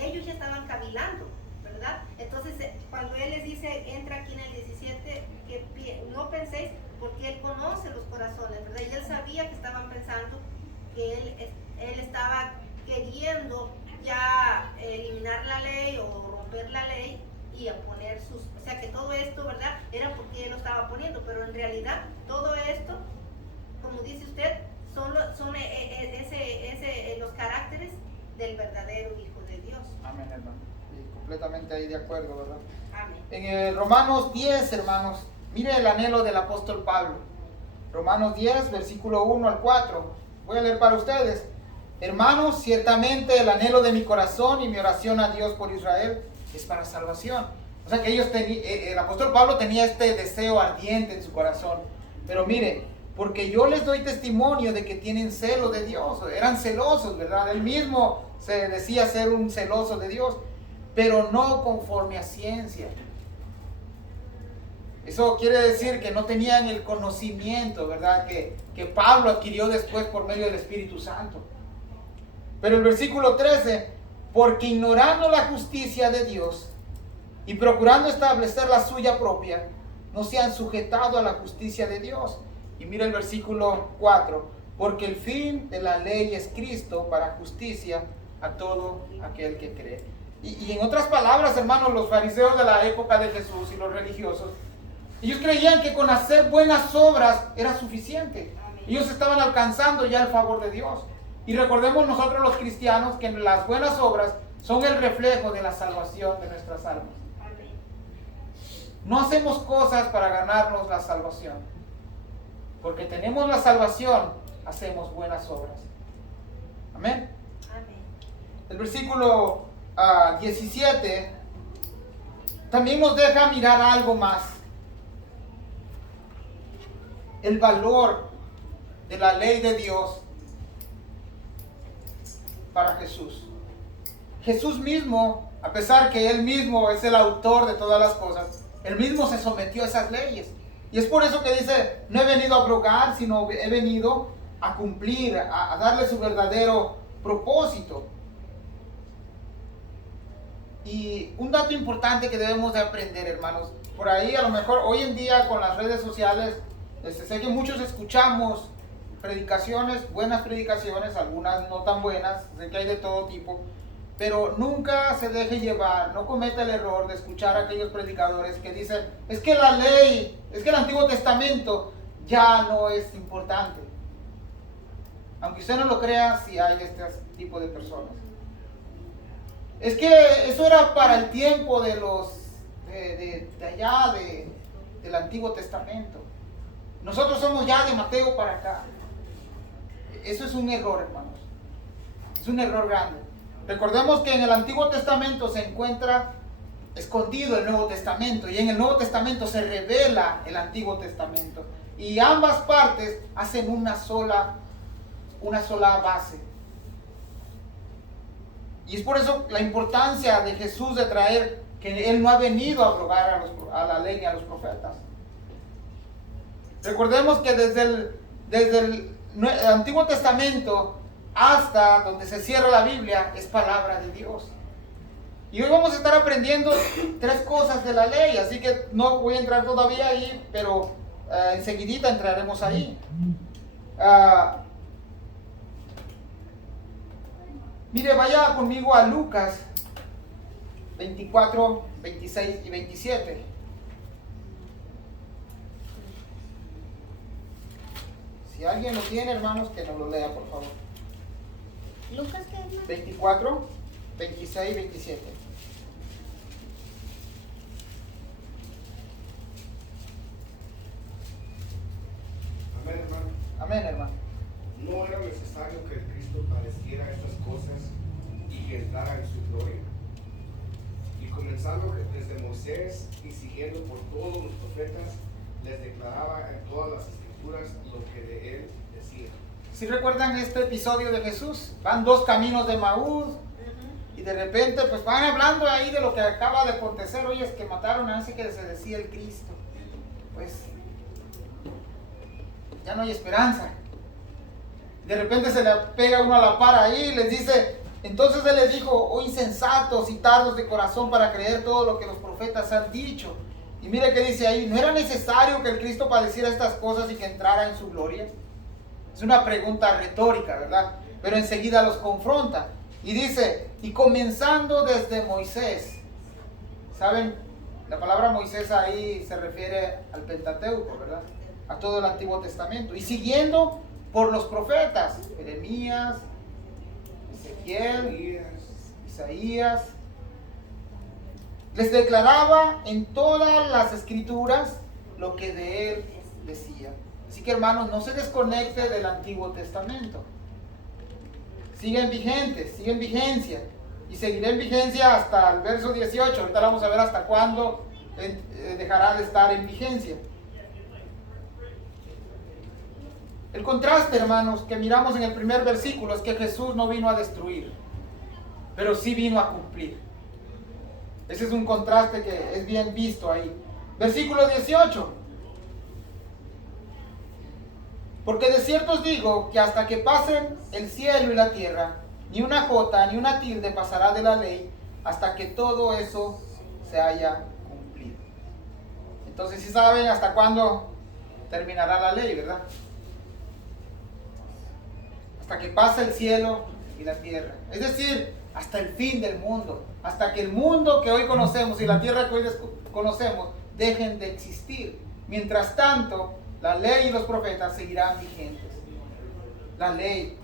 ellos ya estaban cavilando, ¿verdad? Entonces, cuando él les dice, entra aquí en el 17, que no penséis, porque él conoce los corazones, ¿verdad? Y él sabía que estaban pensando que él estaba queriendo ya eliminar la ley o romper la ley y a poner o sea, que todo esto, ¿verdad?, era porque él lo estaba poniendo, pero en realidad todo esto, como dice usted, son los caracteres del verdadero Hijo de Dios. Amén, hermano. Y completamente ahí de acuerdo, ¿verdad? Amén. En Romanos 10, hermanos, mire el anhelo del apóstol Pablo. Romanos 10, versículo 1 al 4. Voy a leer para ustedes. Hermanos, ciertamente el anhelo de mi corazón y mi oración a Dios por Israel es para salvación. O sea que el apóstol Pablo tenía este deseo ardiente en su corazón. Pero mire, porque yo les doy testimonio de que tienen celo de Dios. Eran celosos, ¿verdad? Él mismo se decía ser un celoso de Dios, pero no conforme a ciencia. Eso quiere decir que no tenían el conocimiento, ¿verdad?, que Pablo adquirió después por medio del Espíritu Santo. Pero el versículo 13, porque ignorando la justicia de Dios y procurando establecer la suya propia, no se han sujetado a la justicia de Dios. Y mira el versículo 4, porque el fin de la ley es Cristo para justicia a todo aquel que cree. Y en otras palabras, hermanos, los fariseos de la época de Jesús y los religiosos, ellos creían que con hacer buenas obras era suficiente. Ellos estaban alcanzando ya el favor de Dios. Y recordemos nosotros los cristianos que las buenas obras son el reflejo de la salvación de nuestras almas. No hacemos cosas para ganarnos la salvación. Porque tenemos la salvación, hacemos buenas obras. Amén. Amén. El versículo 17 también nos deja mirar algo más. El valor de la ley de Dios para Jesús. Jesús mismo, a pesar que Él mismo es el autor de todas las cosas, Él mismo se sometió a esas leyes. Y es por eso que dice, no he venido a abrogar, sino he venido a cumplir, a darle su verdadero propósito. Y un dato importante que debemos de aprender, hermanos, por ahí a lo mejor hoy en día con las redes sociales, sé que muchos escuchamos predicaciones, buenas predicaciones, algunas no tan buenas, sé que hay de todo tipo, pero nunca se deje llevar, no cometa el error de escuchar a aquellos predicadores que dicen, es que la ley, es que el Antiguo Testamento ya no es importante. Aunque usted no lo crea, sí hay este tipo de personas. Es que eso era para el tiempo de allá, del Antiguo Testamento. Nosotros somos ya de Mateo para acá. Eso es un error, hermanos. Es un error grande. Recordemos que en el Antiguo Testamento se encuentra escondido el Nuevo Testamento, y en el Nuevo Testamento se revela el Antiguo Testamento, y ambas partes hacen una sola base. Y es por eso la importancia de Jesús de traer que Él no ha venido a abrogar a la ley ni a los profetas. Recordemos que desde el Antiguo Testamento hasta donde se cierra la Biblia es palabra de Dios. Y hoy vamos a estar aprendiendo 3 cosas de la ley, así que no voy a entrar todavía ahí, pero enseguidita entraremos ahí. Mire, vaya conmigo a Lucas 24, 26 y 27. Si alguien lo tiene, hermanos, que nos lo lea, por favor. Lucas, ¿qué es? 24, 26 y 27. Amén, hermano. Amén, hermano. No era necesario que el Cristo padeciera estas cosas y que entrara en su gloria. Y comenzando desde Moisés y siguiendo por todos los profetas, les declaraba en todas las escrituras lo que de él decía. Si recuerdan este episodio de Jesús, van 2 caminos de Maús y de repente pues van hablando ahí de lo que acaba de acontecer. Oye, es que mataron a ese que se decía el Cristo. Pues ya no hay esperanza. De repente se le pega uno a la par ahí y les dice, entonces Él les dijo, oh insensatos y tardos de corazón para creer todo lo que los profetas han dicho. Y mire que dice ahí, ¿no era necesario que el Cristo padeciera estas cosas y que entrara en su gloria? Es una pregunta retórica, ¿verdad? Pero enseguida los confronta. Y dice, y comenzando desde Moisés. ¿Saben? La palabra Moisés ahí se refiere al Pentateuco, ¿verdad? A todo el Antiguo Testamento. Y siguiendo por los profetas, Jeremías, Ezequiel, Isaías, les declaraba en todas las escrituras lo que de él decía. Así que hermanos, no se desconecte del Antiguo Testamento. Siguen vigentes, siguen vigencia. Y seguirá en vigencia hasta el verso 18. Ahorita vamos a ver hasta cuándo dejará de estar en vigencia. El contraste, hermanos, que miramos en el primer versículo es que Jesús no vino a destruir, pero sí vino a cumplir. Ese es un contraste que es bien visto ahí. Versículo 18. Porque de cierto os digo que hasta que pasen el cielo y la tierra, ni una jota ni una tilde pasará de la ley hasta que todo eso se haya cumplido. Entonces, si saben hasta cuándo terminará la ley, ¿verdad? Hasta que pase el cielo y la tierra. Es decir, hasta el fin del mundo. Hasta que el mundo que hoy conocemos y la tierra que hoy conocemos dejen de existir. Mientras tanto, la ley y los profetas seguirán vigentes. La ley.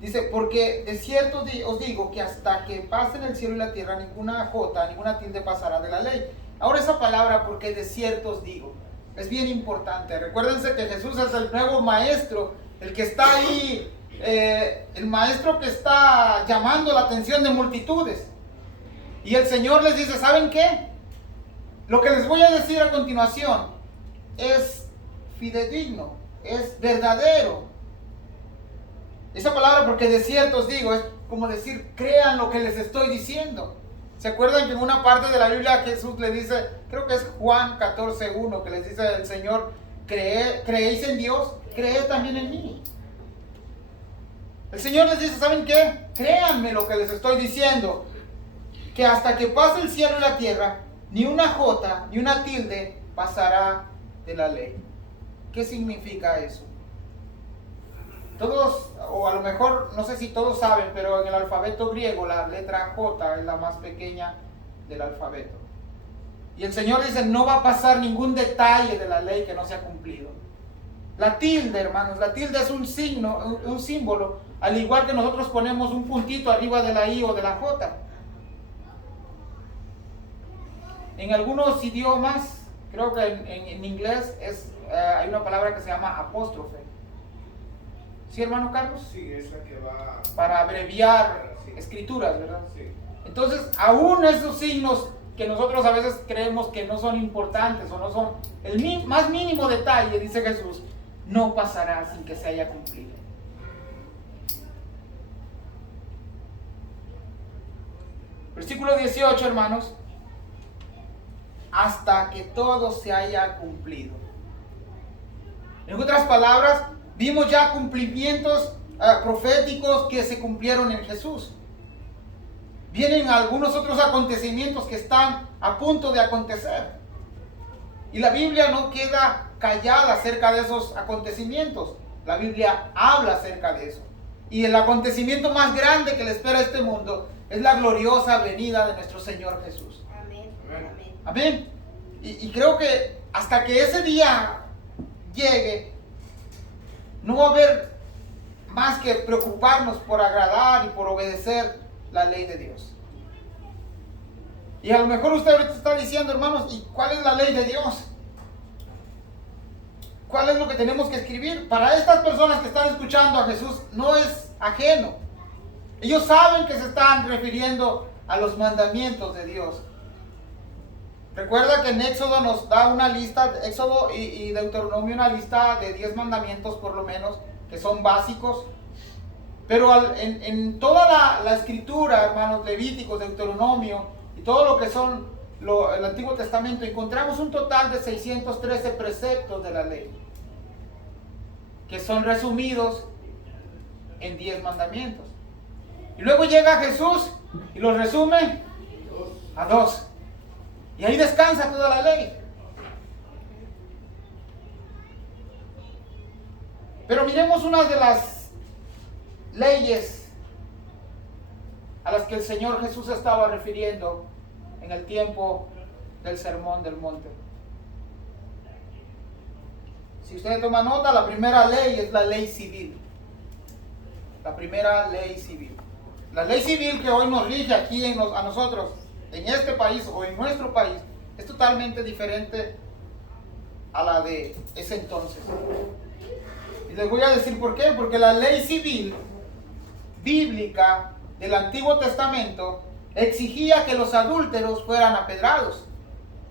Dice, porque de cierto os digo que hasta que pasen el cielo y la tierra, ninguna jota, ninguna tilde pasará de la ley. Ahora esa palabra, porque de cierto os digo, es bien importante. Recuérdense que Jesús es el nuevo maestro, el que está ahí, el maestro que está llamando la atención de multitudes. Y el Señor les dice, ¿saben qué? Lo que les voy a decir a continuación es fidedigno, es verdadero. Esa palabra, porque de cierto os digo, es como decir, crean lo que les estoy diciendo. ¿Se acuerdan que en una parte de la Biblia Jesús le dice, creo que es Juan 14:1, que les dice el Señor, ¿creéis en Dios? Creed también en mí. El Señor les dice, ¿saben qué? Créanme lo que les estoy diciendo, que hasta que pase el cielo y la tierra, ni una jota, ni una tilde pasará de la ley. ¿Qué significa eso? Todos, o a lo mejor, no sé si todos saben, pero en el alfabeto griego la letra J es la más pequeña del alfabeto. Y el Señor dice, no va a pasar ningún detalle de la ley que no se ha cumplido. La tilde, hermanos, la tilde es un signo, un símbolo, al igual que nosotros ponemos un puntito arriba de la I o de la J. En algunos idiomas, creo que en inglés hay una palabra que se llama apóstrofe. ¿Sí, hermano Carlos? Sí, es la que va para abreviar sí. Escrituras, ¿verdad? Sí. Entonces, aún esos signos que nosotros a veces creemos que no son importantes o no son el más mínimo detalle, dice Jesús, no pasará sin que se haya cumplido. Versículo 18, hermanos. Hasta que todo se haya cumplido. En otras palabras, vimos ya cumplimientos proféticos que se cumplieron en Jesús. Vienen algunos otros acontecimientos que están a punto de acontecer. Y la Biblia no queda callada acerca de esos acontecimientos. La Biblia habla acerca de eso. Y el acontecimiento más grande que le espera a este mundo es la gloriosa venida de nuestro Señor Jesús. Amén. Amén. Amén. Y creo que hasta que ese día llegue, no va a haber más que preocuparnos por agradar y por obedecer la ley de Dios. Y a lo mejor usted ahorita está diciendo, hermanos, ¿y cuál es la ley de Dios? ¿Cuál es lo que tenemos que escribir? Para estas personas que están escuchando a Jesús no es ajeno. Ellos saben que se están refiriendo a los mandamientos de Dios. Recuerda que en Éxodo nos da una lista, Éxodo y Deuteronomio, una lista de 10 mandamientos por lo menos, que son básicos. Pero en toda la escritura, hermanos, Levíticos, Deuteronomio y todo lo que son el Antiguo Testamento, encontramos un total de 613 preceptos de la ley, que son resumidos en 10 mandamientos. Y luego llega Jesús y los resume a 2. Y ahí descansa toda la ley. Pero miremos una de las leyes a las que el Señor Jesús estaba refiriendo en el tiempo del Sermón del Monte. Si usted toma nota, la primera ley es la ley civil. La primera ley civil. La ley civil que hoy nos rige aquí a nosotros, en este país o en nuestro país, es totalmente diferente a la de ese entonces. Y les voy a decir por qué. Porque la ley civil bíblica del Antiguo Testamento exigía que los adúlteros fueran apedrados.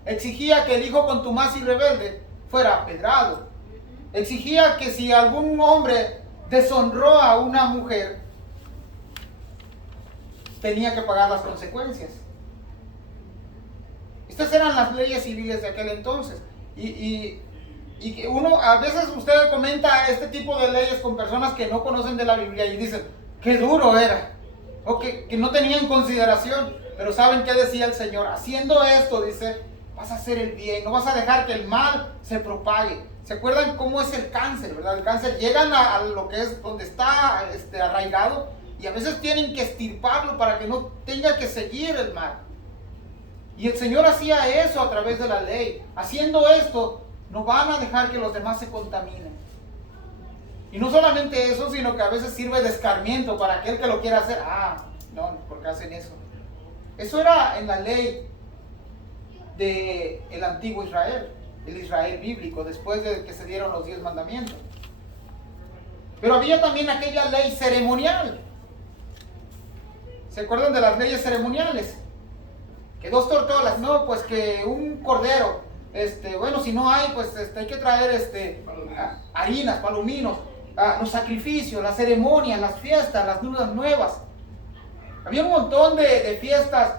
Exigía que el hijo contumaz y rebelde fuera apedrado. Exigía que si algún hombre deshonró a una mujer, tenía que pagar las consecuencias. Estas eran las leyes civiles de aquel entonces. Y uno, a veces usted comenta este tipo de leyes con personas que no conocen de la Biblia y dicen, qué duro era, o que no tenían consideración. Pero ¿saben qué decía el Señor? Haciendo esto, dice, vas a hacer el bien, no vas a dejar que el mal se propague. ¿Se acuerdan cómo es el cáncer, verdad? El cáncer llegan a lo que es donde está arraigado, y a veces tienen que extirparlo para que no tenga que seguir el mal. Y el Señor hacía eso a través de la ley. Haciendo esto, no van a dejar que los demás se contaminen. Y no solamente eso, sino que a veces sirve de escarmiento para aquel que lo quiera hacer. No, ¿por qué hacen eso? Eso era en la ley del antiguo Israel, el Israel bíblico, después de que se dieron los 10 mandamientos. Pero había también aquella ley ceremonial. ¿Se acuerdan de las leyes ceremoniales? Que 2 tortolas, no, pues que un cordero, bueno, si no hay, pues hay que traer harinas, palominos, los sacrificios, las ceremonias, las fiestas, las lunas nuevas. Había un montón de fiestas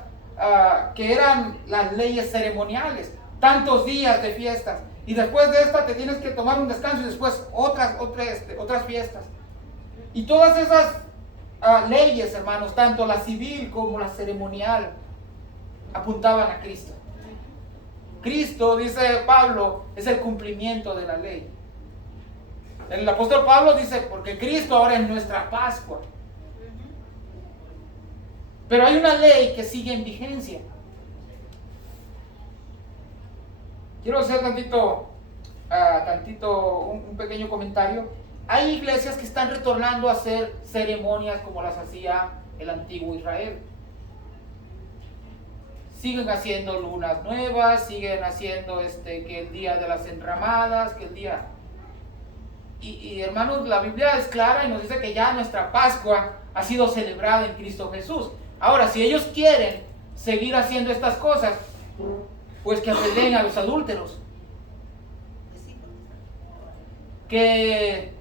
que eran las leyes ceremoniales, tantos días de fiestas, y después de esta te tienes que tomar un descanso y después otras fiestas. Y todas esas leyes, hermanos, tanto la civil como la ceremonial, apuntaban a Cristo. Cristo, dice Pablo, es el cumplimiento de la ley. El apóstol Pablo dice, porque Cristo ahora es nuestra Pascua. Pero hay una ley que sigue en vigencia. Quiero hacer un pequeño comentario. Hay iglesias que están retornando a hacer ceremonias como las hacía el antiguo Israel. Siguen haciendo lunas nuevas, siguen haciendo que el día de las enramadas, que el día... Y hermanos, la Biblia es clara y nos dice que ya nuestra Pascua ha sido celebrada en Cristo Jesús. Ahora, si ellos quieren seguir haciendo estas cosas, pues que apedreen a los adúlteros. Que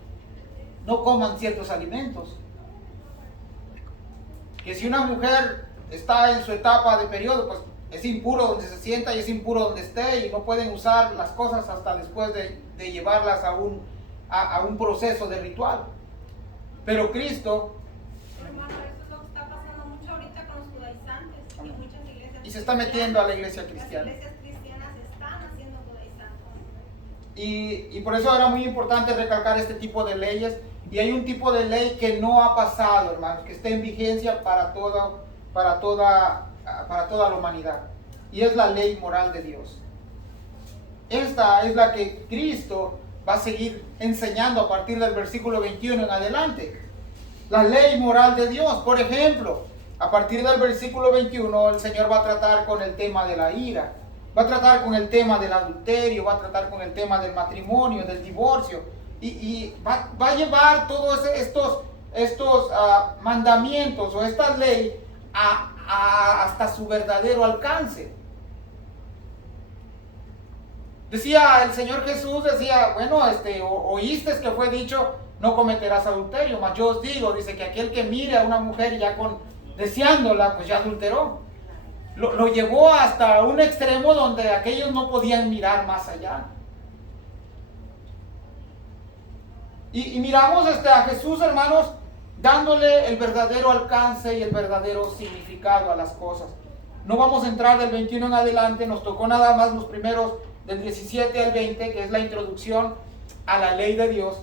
no coman ciertos alimentos. Que si una mujer está en su etapa de periodo, pues es impuro donde se sienta y es impuro donde esté, y no pueden usar las cosas hasta después de llevarlas a un proceso de ritual. Pero Cristo, Hermano, eso es lo que está pasando mucho ahorita con los judaizantes y muchas iglesias. y se está metiendo a la iglesia Las cristiana. iglesias cristianas están haciendo judaizantes. Y por eso era muy importante recalcar este tipo de leyes. Y hay un tipo de ley que no ha pasado, hermanos, que está en vigencia para toda la humanidad. Y es la ley moral de Dios. Esta es la que Cristo va a seguir enseñando a partir del versículo 21 en adelante. La ley moral de Dios, por ejemplo, a partir del versículo 21 el Señor va a tratar con el tema de la ira, va a tratar con el tema del adulterio, va a tratar con el tema del matrimonio, del divorcio, y va a llevar todos estos mandamientos o esta ley hasta su verdadero alcance. Decía el Señor Jesús, bueno, oíste que fue dicho, no cometerás adulterio, mas yo os digo, dice que aquel que mire a una mujer ya deseándola, pues ya adulteró. Lo llevó hasta un extremo donde aquellos no podían mirar más allá. Y miramos a Jesús, hermanos, dándole el verdadero alcance y el verdadero significado a las cosas. No vamos a entrar del 21 en adelante, nos tocó nada más los primeros del 17 al 20, que es la introducción a la ley de Dios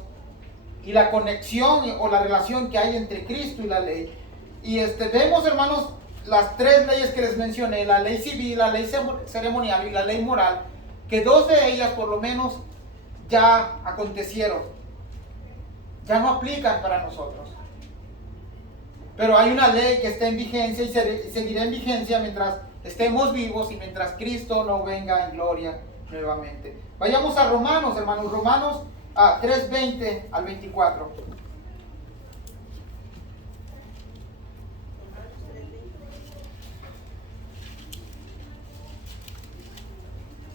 y la conexión o la relación que hay entre Cristo y la ley. Y vemos, hermanos, las tres leyes que les mencioné, la ley civil, la ley ceremonial y la ley moral, que dos de ellas por lo menos ya acontecieron, ya no aplican para nosotros. Pero hay una ley que está en vigencia y seguirá en vigencia mientras estemos vivos y mientras Cristo no venga en gloria nuevamente. Vayamos a Romanos, hermanos, Romanos 3:20 al 24.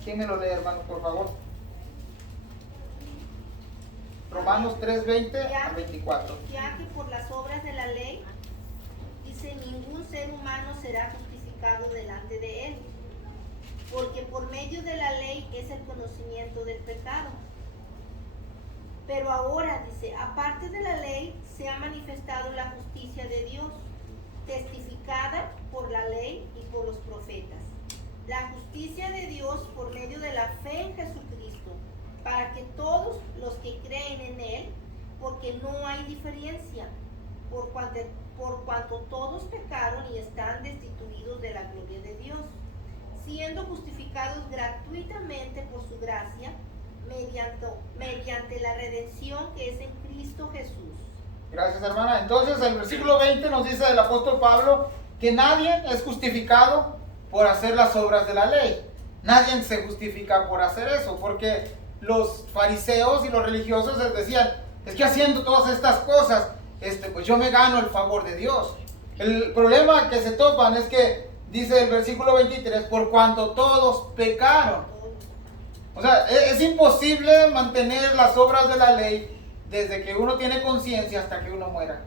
¿Quién me lo lee, hermanos, por favor? Romanos 3:20 al 24. Ya que por las obras de la ley, dice, ningún ser humano será justificado delante de él, porque por medio de la ley es el conocimiento del pecado. Pero ahora, dice, aparte de la ley se ha manifestado la justicia de Dios, testificada por la ley y por los profetas. La justicia de Dios por medio de la fe en Jesucristo, para que todos los que creen en Él, porque no hay diferencia, por cuanto todos pecaron y están destituidos de la gloria de Dios, siendo justificados gratuitamente por su gracia, mediante la redención que es en Cristo Jesús. Gracias, hermana. Entonces el versículo 20 nos dice del apóstol Pablo que nadie es justificado por hacer las obras de la ley. Nadie se justifica por hacer eso, porque los fariseos y los religiosos les decían, es que haciendo todas estas cosas, pues yo me gano el favor de Dios. El problema que se topan es que dice el versículo 23, por cuanto todos pecaron. O sea, es imposible mantener las obras de la ley desde que uno tiene conciencia hasta que uno muera.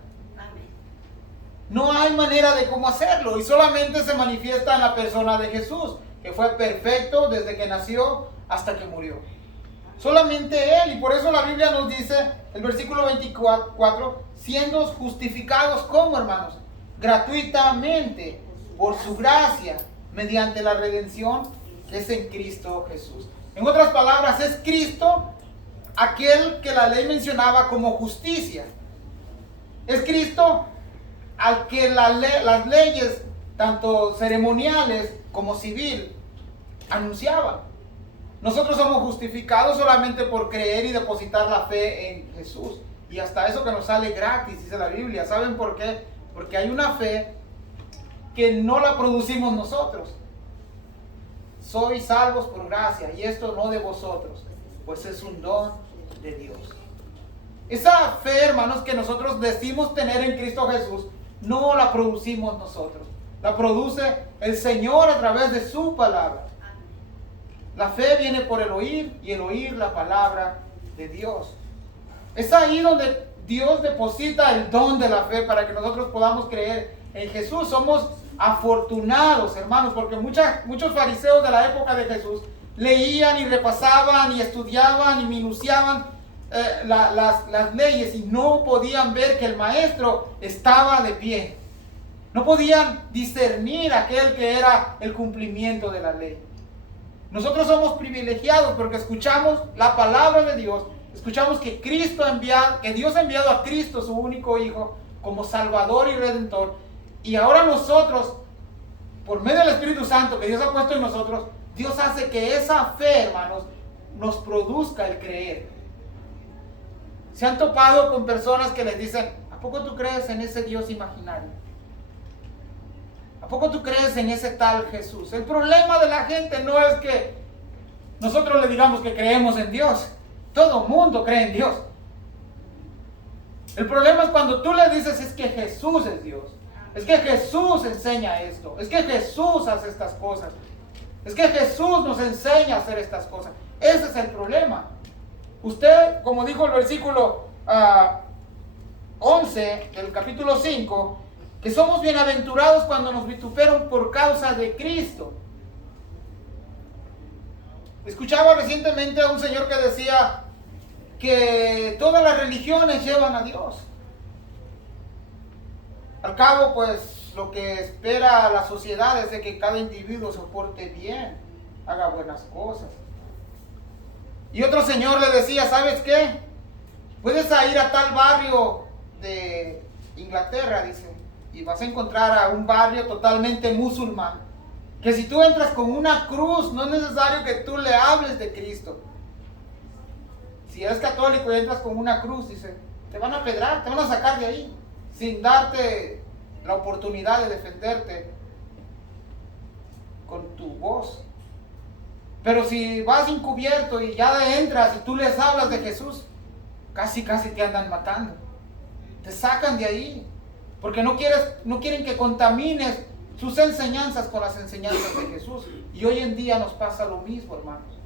No hay manera de cómo hacerlo, y solamente se manifiesta en la persona de Jesús, que fue perfecto desde que nació hasta que murió. Solamente Él, y por eso la Biblia nos dice, el versículo 24, siendo justificados, ¿cómo, hermanos? Gratuitamente, por su gracia, mediante la redención que es en Cristo Jesús. En otras palabras, es Cristo aquel que la ley mencionaba como justicia. Es Cristo al que las leyes, tanto ceremoniales como civil, anunciaban. Nosotros somos justificados solamente por creer y depositar la fe en Jesús. Y hasta eso que nos sale gratis, dice la Biblia. ¿Saben por qué? Porque hay una fe que no la producimos nosotros. Sois salvos por gracia, y esto no de vosotros, pues es un don de Dios. Esa fe, hermanos, que nosotros decimos tener en Cristo Jesús, no la producimos nosotros. La produce el Señor a través de su palabra. La fe viene por el oír, y el oír la palabra de Dios. Es ahí donde Dios deposita el don de la fe para que nosotros podamos creer en Jesús. Somos afortunados, hermanos, porque muchos fariseos de la época de Jesús leían y repasaban y estudiaban y minuciaban las leyes y no podían ver que el maestro estaba de pie. No podían discernir aquel que era el cumplimiento de la ley. Nosotros somos privilegiados porque escuchamos la palabra de Dios, escuchamos que Dios ha enviado a Cristo, su único Hijo, como Salvador y Redentor. Y ahora nosotros, por medio del Espíritu Santo que Dios ha puesto en nosotros, Dios hace que esa fe, hermanos, nos produzca el creer. Se han topado con personas que les dicen, ¿a poco tú crees en ese Dios imaginario? ¿A poco tú crees en ese tal Jesús? El problema de la gente no es que nosotros le digamos que creemos en Dios. Todo mundo cree en Dios. El problema es cuando tú le dices es que Jesús es Dios. Es que Jesús enseña esto. Es que Jesús hace estas cosas. Es que Jesús nos enseña a hacer estas cosas. Ese es el problema. Usted, como dijo el versículo 11 del capítulo 5, que somos bienaventurados cuando nos vituperan por causa de Cristo. Escuchaba recientemente a un señor que decía que todas las religiones llevan a Dios. Al cabo, pues, lo que espera la sociedad es de que cada individuo se porte bien, haga buenas cosas. Y otro señor le decía, ¿sabes qué? Puedes ir a tal barrio de Inglaterra, dice, y vas a encontrar a un barrio totalmente musulmán, que si tú entras con una cruz, no es necesario que tú le hables de Cristo. Si eres católico y entras con una cruz, dice, te van a apedrar, te van a sacar de ahí, sin darte la oportunidad de defenderte con tu voz. Pero si vas encubierto y ya entras y tú les hablas de Jesús, casi te andan matando. Te sacan de ahí, porque no quieren que contamines sus enseñanzas con las enseñanzas de Jesús. Y hoy en día nos pasa lo mismo, hermanos.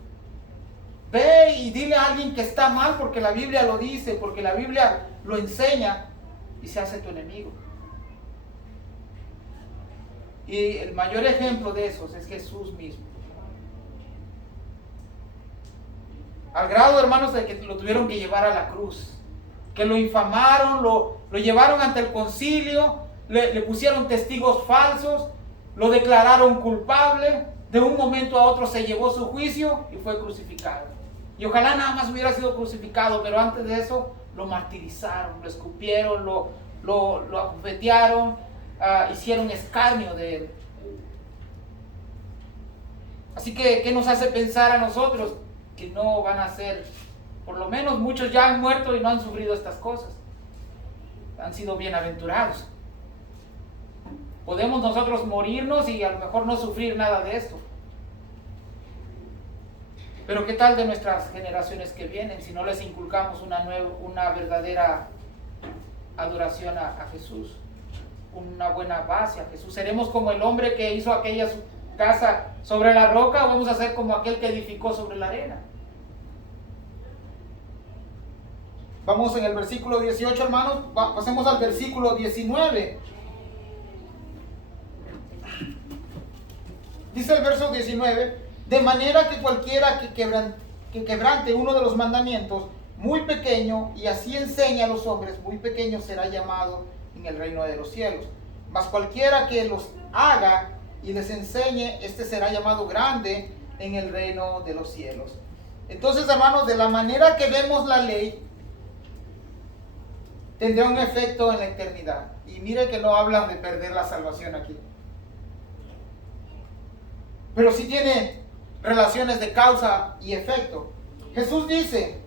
Ve y dile a alguien que está mal porque la Biblia lo dice, porque la Biblia lo enseña, y se hace tu enemigo. Y el mayor ejemplo de esos es Jesús mismo. Al grado, hermanos, de que lo tuvieron que llevar a la cruz, que lo infamaron, lo llevaron ante el concilio, le pusieron testigos falsos, lo declararon culpable, de un momento a otro se llevó su juicio y fue crucificado. Y ojalá nada más hubiera sido crucificado, pero antes de eso lo martirizaron, lo escupieron, lo abofetearon, hicieron escarnio de él. Así que, ¿qué nos hace pensar a nosotros? Que no van a ser, por lo menos muchos ya han muerto y no han sufrido estas cosas. Han sido bienaventurados. Podemos nosotros morirnos y a lo mejor no sufrir nada de esto. Pero ¿qué tal de nuestras generaciones que vienen si no les inculcamos una verdadera adoración a Jesús? Una buena base a Jesús. ¿Seremos como el hombre que hizo aquella su casa sobre la roca o vamos a ser como aquel que edificó sobre la arena? Vamos en el versículo 18, hermanos. Pasemos al versículo 19. Dice el verso 19: de manera que cualquiera que quebrante uno de los mandamientos muy pequeño y así enseña a los hombres, muy pequeño será llamado en el reino de los cielos. Mas cualquiera que los haga y les enseñe, este será llamado grande en el reino de los cielos. Entonces, hermanos, de la manera que vemos la ley, tendrá un efecto en la eternidad. Y mire que no hablan de perder la salvación aquí, pero sí tiene relaciones de causa y efecto. Jesús dice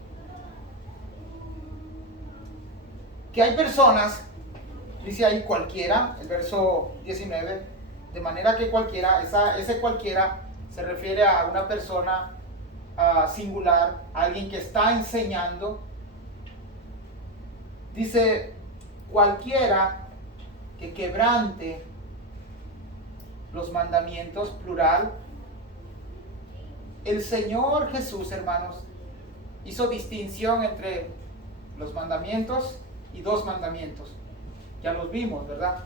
que hay personas, dice ahí cualquiera, el verso 19, de manera que cualquiera, ese cualquiera se refiere a una persona singular, a alguien que está enseñando. Dice cualquiera que quebrante los mandamientos, plural. El Señor Jesús, hermanos, hizo distinción entre los mandamientos y dos mandamientos. Ya los vimos, ¿verdad?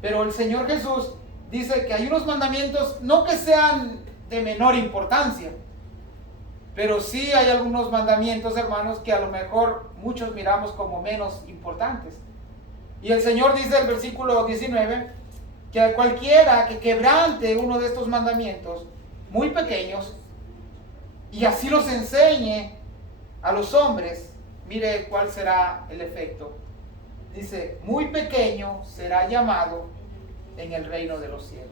Pero el Señor Jesús dice que hay unos mandamientos, no que sean de menor importancia, pero sí hay algunos mandamientos, hermanos, que a lo mejor muchos miramos como menos importantes. Y el Señor dice en el versículo 19, que a cualquiera que quebrante uno de estos mandamientos muy pequeños, y así los enseñe a los hombres, mire cuál será el efecto. Dice, muy pequeño será llamado en el reino de los cielos.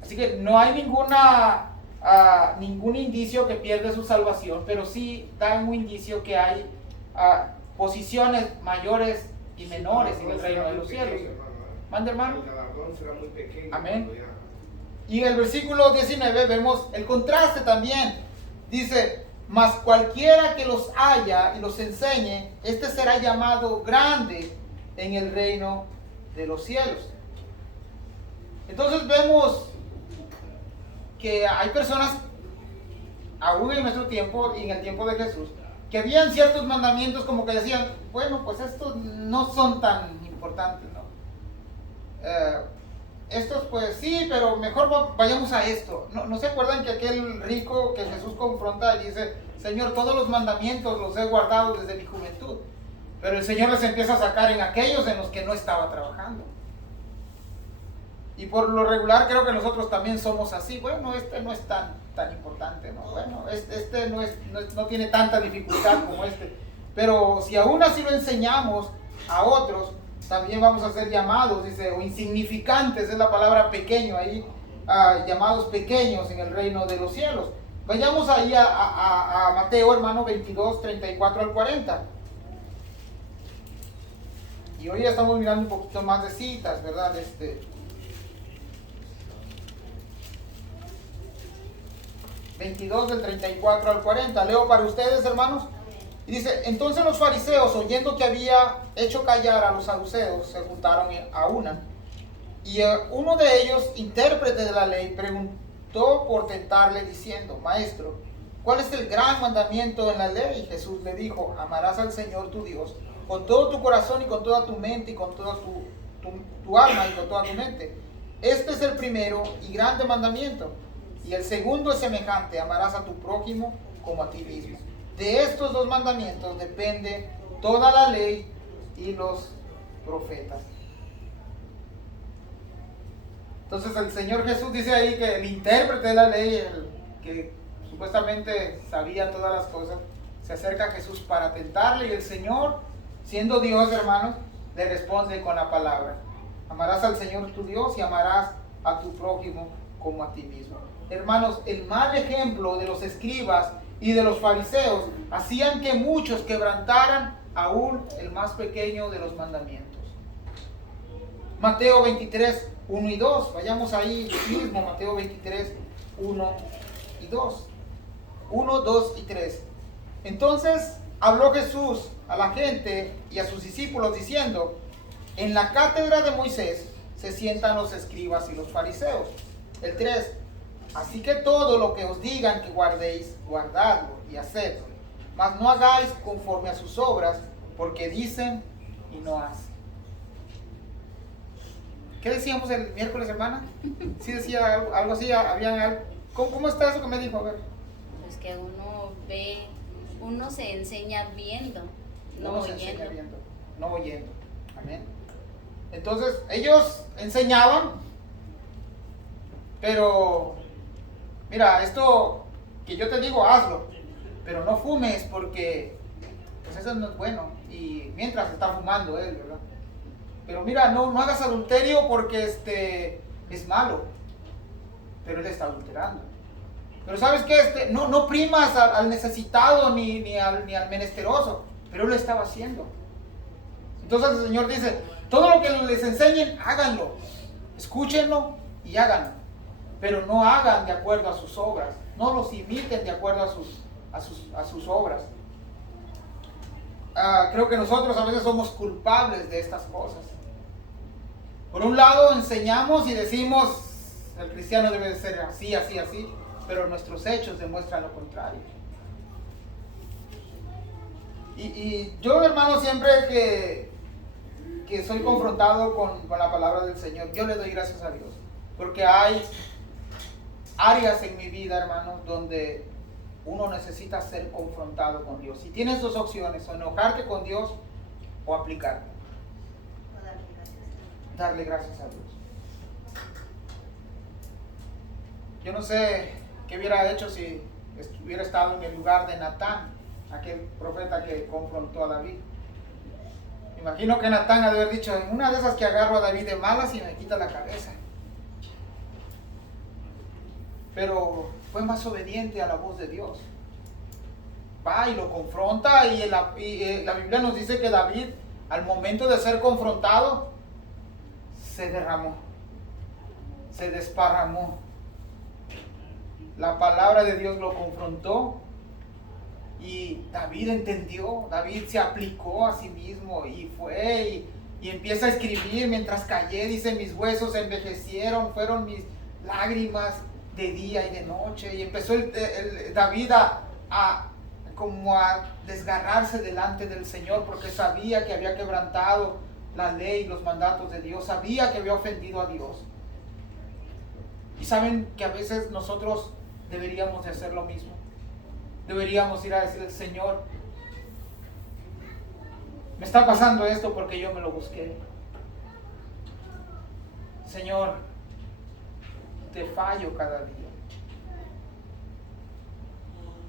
Así que no hay ningún indicio que pierde su salvación, pero sí da un indicio que hay posiciones mayores y menores en el reino de los cielos. Mande, hermano. El galardón será muy pequeño. Amén. Pero ya. Y en el versículo 19 vemos el contraste también. Dice, mas cualquiera que los haya y los enseñe, este será llamado grande en el reino de los cielos. Entonces vemos que hay personas, aún en nuestro tiempo y en el tiempo de Jesús, que habían ciertos mandamientos como que decían, bueno, pues estos no son tan importantes, ¿no? Estos pues sí, pero mejor vayamos a esto. ¿No se acuerdan que aquel rico que Jesús confronta y dice, Señor, todos los mandamientos los he guardado desde mi juventud? Pero el Señor les empieza a sacar en aquellos en los que no estaba trabajando. Y por lo regular creo que nosotros también somos así. Bueno, este no es tan importante, ¿no? Bueno, este no tiene tanta dificultad como este. Pero si aún así lo enseñamos a otros, también vamos a ser llamados, dice, o insignificantes, es la palabra pequeño ahí, llamados pequeños en el reino de los cielos. Vayamos ahí a Mateo, hermano, 22, 34 al 40. Y hoy ya estamos mirando un poquito más de citas, ¿verdad? 22 del 34 al 40. Leo para ustedes, hermanos. Y dice, entonces los fariseos, oyendo que había hecho callar a los saduceos, se juntaron a una. Y uno de ellos, intérprete de la ley, preguntó por tentarle diciendo, Maestro, ¿cuál es el gran mandamiento en la ley? Y Jesús le dijo, amarás al Señor tu Dios con todo tu corazón y con toda tu mente y con toda tu alma y con toda tu mente. Este es el primero y grande mandamiento. Y el segundo es semejante, amarás a tu prójimo como a ti mismo. De estos dos mandamientos depende toda la ley y los profetas. Entonces el Señor Jesús dice ahí que el intérprete de la ley, el que supuestamente sabía todas las cosas, se acerca a Jesús para tentarle, y el Señor, siendo Dios, hermanos, le responde con la palabra. Amarás al Señor tu Dios y amarás a tu prójimo como a ti mismo. Hermanos, el mal ejemplo de los escribas y de los fariseos hacían que muchos quebrantaran aún el más pequeño de los mandamientos. Mateo 23, 1 y 2. Vayamos ahí mismo, Mateo 23, 1 y 2. 1, 2 y 3. Entonces habló Jesús a la gente y a sus discípulos diciendo, en la cátedra de Moisés se sientan los escribas y los fariseos. El 3. Así que todo lo que os digan que guardéis, guardadlo y hacedlo. Mas no hagáis conforme a sus obras, porque dicen y no hacen. ¿Qué decíamos el miércoles, hermana? ¿Sí decía algo así? ¿Cómo está eso que me dijo? A ver. Pues que uno se enseña viendo, no uno oyendo. Se enseña viendo, no oyendo. Amén. Entonces, ellos enseñaban, pero mira, esto que yo te digo, hazlo, pero no fumes porque pues eso no es bueno. Y mientras está fumando él, ¿verdad? Pero mira, no hagas adulterio porque es malo, pero él está adulterando. Pero ¿sabes qué? No primas al necesitado ni al menesteroso, pero él lo estaba haciendo. Entonces el Señor dice, todo lo que les enseñen, háganlo, escúchenlo y háganlo, pero no hagan de acuerdo a sus obras, no los imiten de acuerdo a sus obras. Creo que nosotros a veces somos culpables de estas cosas. Por un lado enseñamos y decimos, el cristiano debe de ser así, así, así, pero nuestros hechos demuestran lo contrario. Y yo, hermano, siempre que soy confrontado con la palabra del Señor, yo le doy gracias a Dios. Porque hay áreas en mi vida, hermanos, donde uno necesita ser confrontado con Dios. Y tienes dos opciones, o enojarte con Dios o aplicarte. Darle gracias a Dios. Yo no sé qué hubiera hecho si hubiera estado en el lugar de Natán, aquel profeta que confrontó a David. Me imagino que Natán ha de haber dicho, en una de esas que agarro a David de malas y me quita la cabeza. Pero fue más obediente a la voz de Dios. Va y lo confronta, y la Biblia nos dice que David, al momento de ser confrontado, se derramó, se desparramó. La palabra de Dios lo confrontó y David entendió, David se aplicó a sí mismo y fue y empieza a escribir: mientras callé, dice, mis huesos envejecieron, fueron mis lágrimas de día y de noche. Y empezó David a desgarrarse delante del Señor, porque sabía que había quebrantado la ley y los mandatos de Dios, sabía que había ofendido a Dios. Y saben que a veces nosotros deberíamos de hacer lo mismo. Deberíamos ir a decirle: Señor, me está pasando esto porque yo me lo busqué. Señor, te fallo cada día.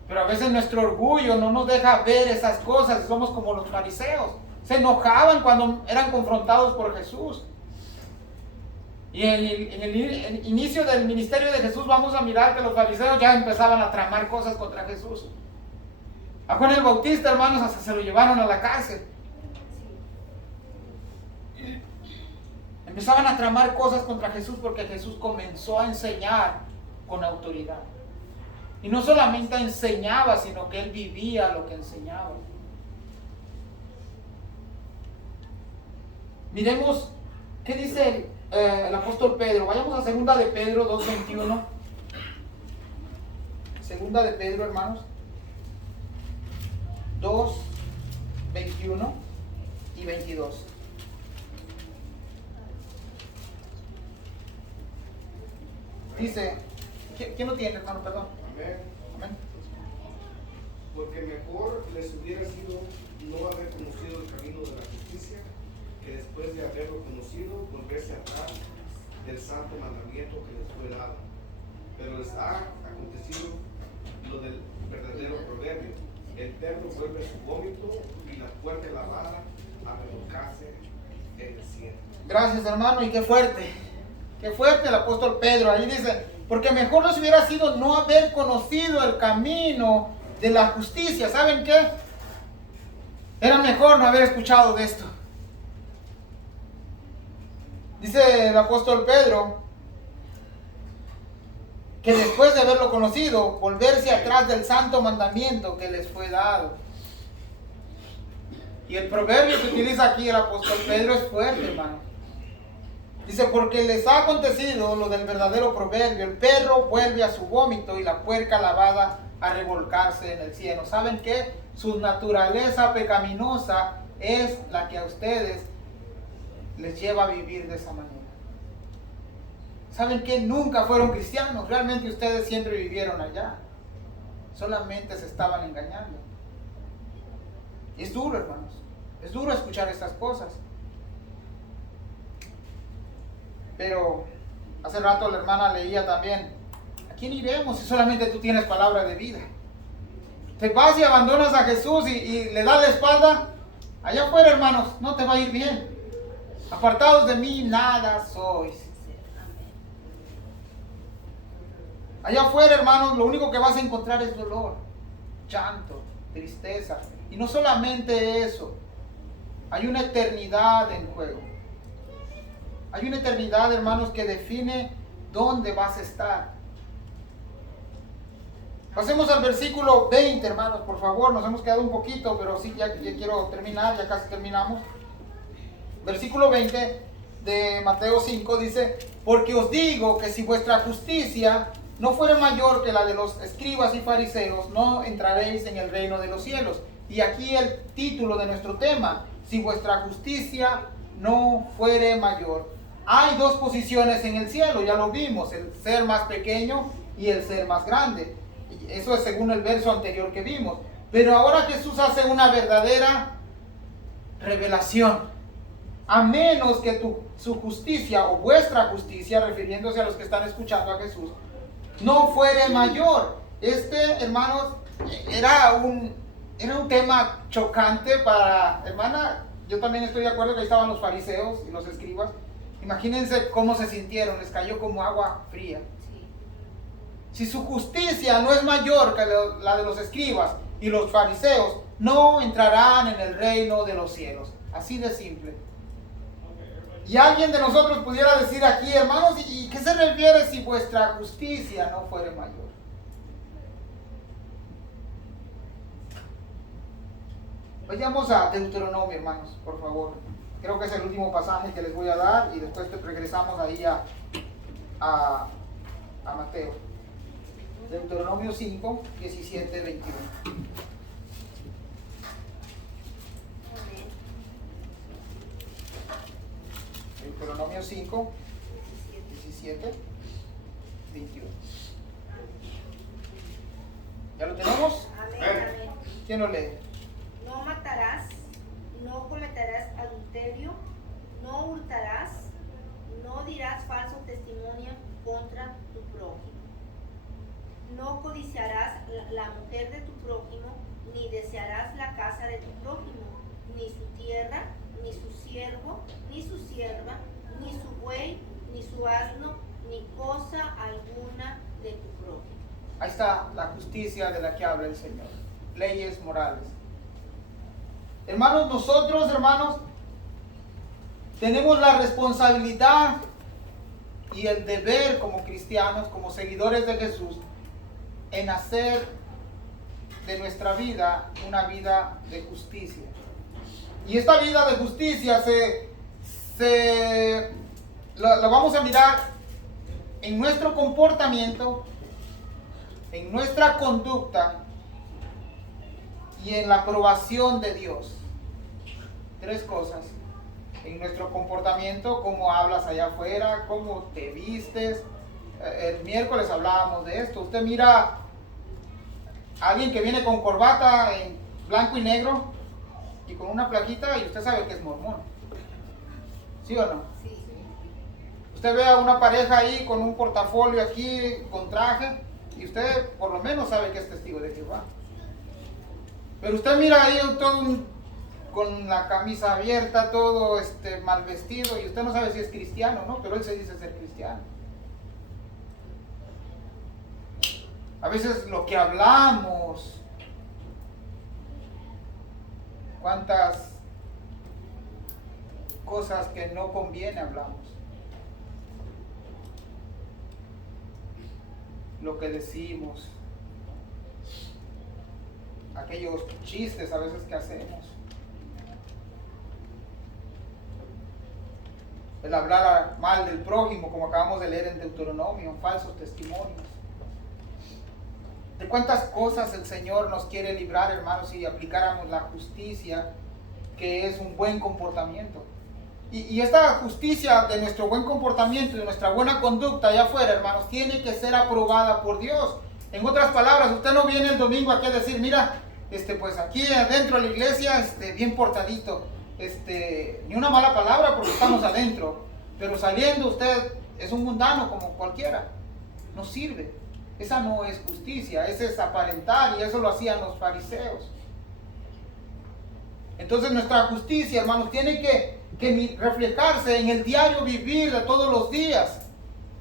Pero a veces nuestro orgullo no nos deja ver esas cosas y somos como los fariseos. Se enojaban cuando eran confrontados por Jesús. Y en el inicio del ministerio de Jesús vamos a mirar que los fariseos ya empezaban a tramar cosas contra Jesús. A Juan el Bautista, hermanos, hasta se lo llevaron a la cárcel. Empezaban a tramar cosas contra Jesús porque Jesús comenzó a enseñar con autoridad. Y no solamente enseñaba, sino que él vivía lo que enseñaba. Miremos qué dice el apóstol Pedro. Vayamos a segunda de Pedro 2:21. Segunda de Pedro, hermanos, 2:21 y 22. Dice, ¿quién lo tiene, hermano? Perdón. Amén. Amén. Porque mejor les hubiera sido no haber conocido el camino de la justicia, que después de haberlo conocido, volverse atrás del santo mandamiento que les fue dado. Pero les ha acontecido lo del verdadero proverbio: el perro vuelve a su vómito y la fuerte lavada a revolcarse en el cielo. Gracias, hermano, y qué fuerte el apóstol Pedro. Ahí dice, porque mejor les hubiera sido no haber conocido el camino de la justicia. ¿Saben qué? Era mejor no haber escuchado de esto. Dice el apóstol Pedro que después de haberlo conocido, volverse atrás del santo mandamiento que les fue dado. Y el proverbio que utiliza aquí el apóstol Pedro es fuerte, hermano. Dice, porque les ha acontecido lo del verdadero proverbio: el perro vuelve a su vómito y la puerca lavada a revolcarse en el cielo. ¿Saben qué? Su naturaleza pecaminosa es la que a ustedes les lleva a vivir de esa manera. ¿Saben qué? Nunca fueron cristianos. Realmente ustedes siempre vivieron allá. Solamente se estaban engañando. Y es duro, hermanos. Es duro escuchar estas cosas. Pero hace rato la hermana leía también: ¿a quién iremos si solamente tú tienes palabra de vida? Te vas y abandonas a Jesús y le das la espalda. Allá afuera, hermanos, no te va a ir bien. Apartados de mí, nada sois. Allá afuera, hermanos, lo único que vas a encontrar es dolor, llanto, tristeza. Y no solamente eso, hay una eternidad en juego. Hay una eternidad, hermanos, que define dónde vas a estar. Pasemos al versículo 20, hermanos, por favor. Nos hemos quedado un poquito, pero sí, ya quiero terminar, ya casi terminamos. Versículo 20 de Mateo 5 dice: porque os digo que si vuestra justicia no fuera mayor que la de los escribas y fariseos, no entraréis en el reino de los cielos. Y aquí el título de nuestro tema: si vuestra justicia no fuere mayor. Hay dos posiciones en el cielo, ya lo vimos, el ser más pequeño y el ser más grande. Eso es según el verso anterior que vimos. Pero ahora Jesús hace una verdadera revelación. A menos que su justicia o vuestra justicia, refiriéndose a los que están escuchando a Jesús, no fuere mayor. Hermanos, era un tema chocante para, hermana, yo también estoy de acuerdo que ahí estaban los fariseos y los escribas. Imagínense cómo se sintieron, les cayó como agua fría. Si su justicia no es mayor que la de los escribas y los fariseos, no entrarán en el reino de los cielos. Así de simple. Y alguien de nosotros pudiera decir aquí, hermanos, ¿y qué se refiere si vuestra justicia no fuere mayor? Vayamos a Deuteronomio, hermanos, por favor. Creo que es el último pasaje que les voy a dar y después regresamos ahí a Mateo. Deuteronomio 5, 17, 21. Deuteronomio 5, 17, 21. ¿Ya lo tenemos? Amén, amén. ¿Quién lo lee? No matarás, no cometerás adulterio, no hurtarás, no dirás falso testimonio contra tu prójimo. No codiciarás la mujer de tu prójimo, ni desearás la casa de tu prójimo, ni su tierra, ni su siervo, ni su sierva, ni su buey, ni su asno, ni cosa alguna de tu prójimo. Ahí está la justicia de la que habla el Señor. Leyes morales. Hermanos, nosotros, hermanos, tenemos la responsabilidad y el deber como cristianos, como seguidores de Jesús, en hacer de nuestra vida una vida de justicia. Y esta vida de justicia la vamos a mirar en nuestro comportamiento, en nuestra conducta y en la aprobación de Dios. Tres cosas. En nuestro comportamiento, cómo hablas allá afuera, cómo te vistes. El miércoles hablábamos de esto. Usted mira a alguien que viene con corbata en blanco y negro y con una plaquita y usted sabe que es mormón. ¿Sí o no? Sí. Usted ve a una pareja ahí con un portafolio aquí, con traje, y usted por lo menos sabe que es testigo de Jehová. Pero usted mira ahí con la camisa abierta, todo mal vestido, y usted no sabe si es cristiano, ¿no? Pero él se dice ser cristiano. A veces lo que hablamos, cuántas cosas que no conviene hablamos. Lo que decimos, aquellos chistes a veces que hacemos, el hablar mal del prójimo, como acabamos de leer en Deuteronomio, falsos testimonios. De cuántas cosas el Señor nos quiere librar, hermanos, si aplicáramos la justicia, que es un buen comportamiento. Y esta justicia de nuestro buen comportamiento y de nuestra buena conducta allá afuera, hermanos, tiene que ser aprobada por Dios. En otras palabras, usted no viene el domingo aquí a decir, mira, pues aquí adentro de la iglesia, bien portadito, ni una mala palabra porque estamos adentro, pero saliendo usted es un mundano como cualquiera. No sirve. Esa no es justicia, ese es aparentar, y eso lo hacían los fariseos. Entonces nuestra justicia, hermanos, tiene que reflejarse en el diario vivir de todos los días,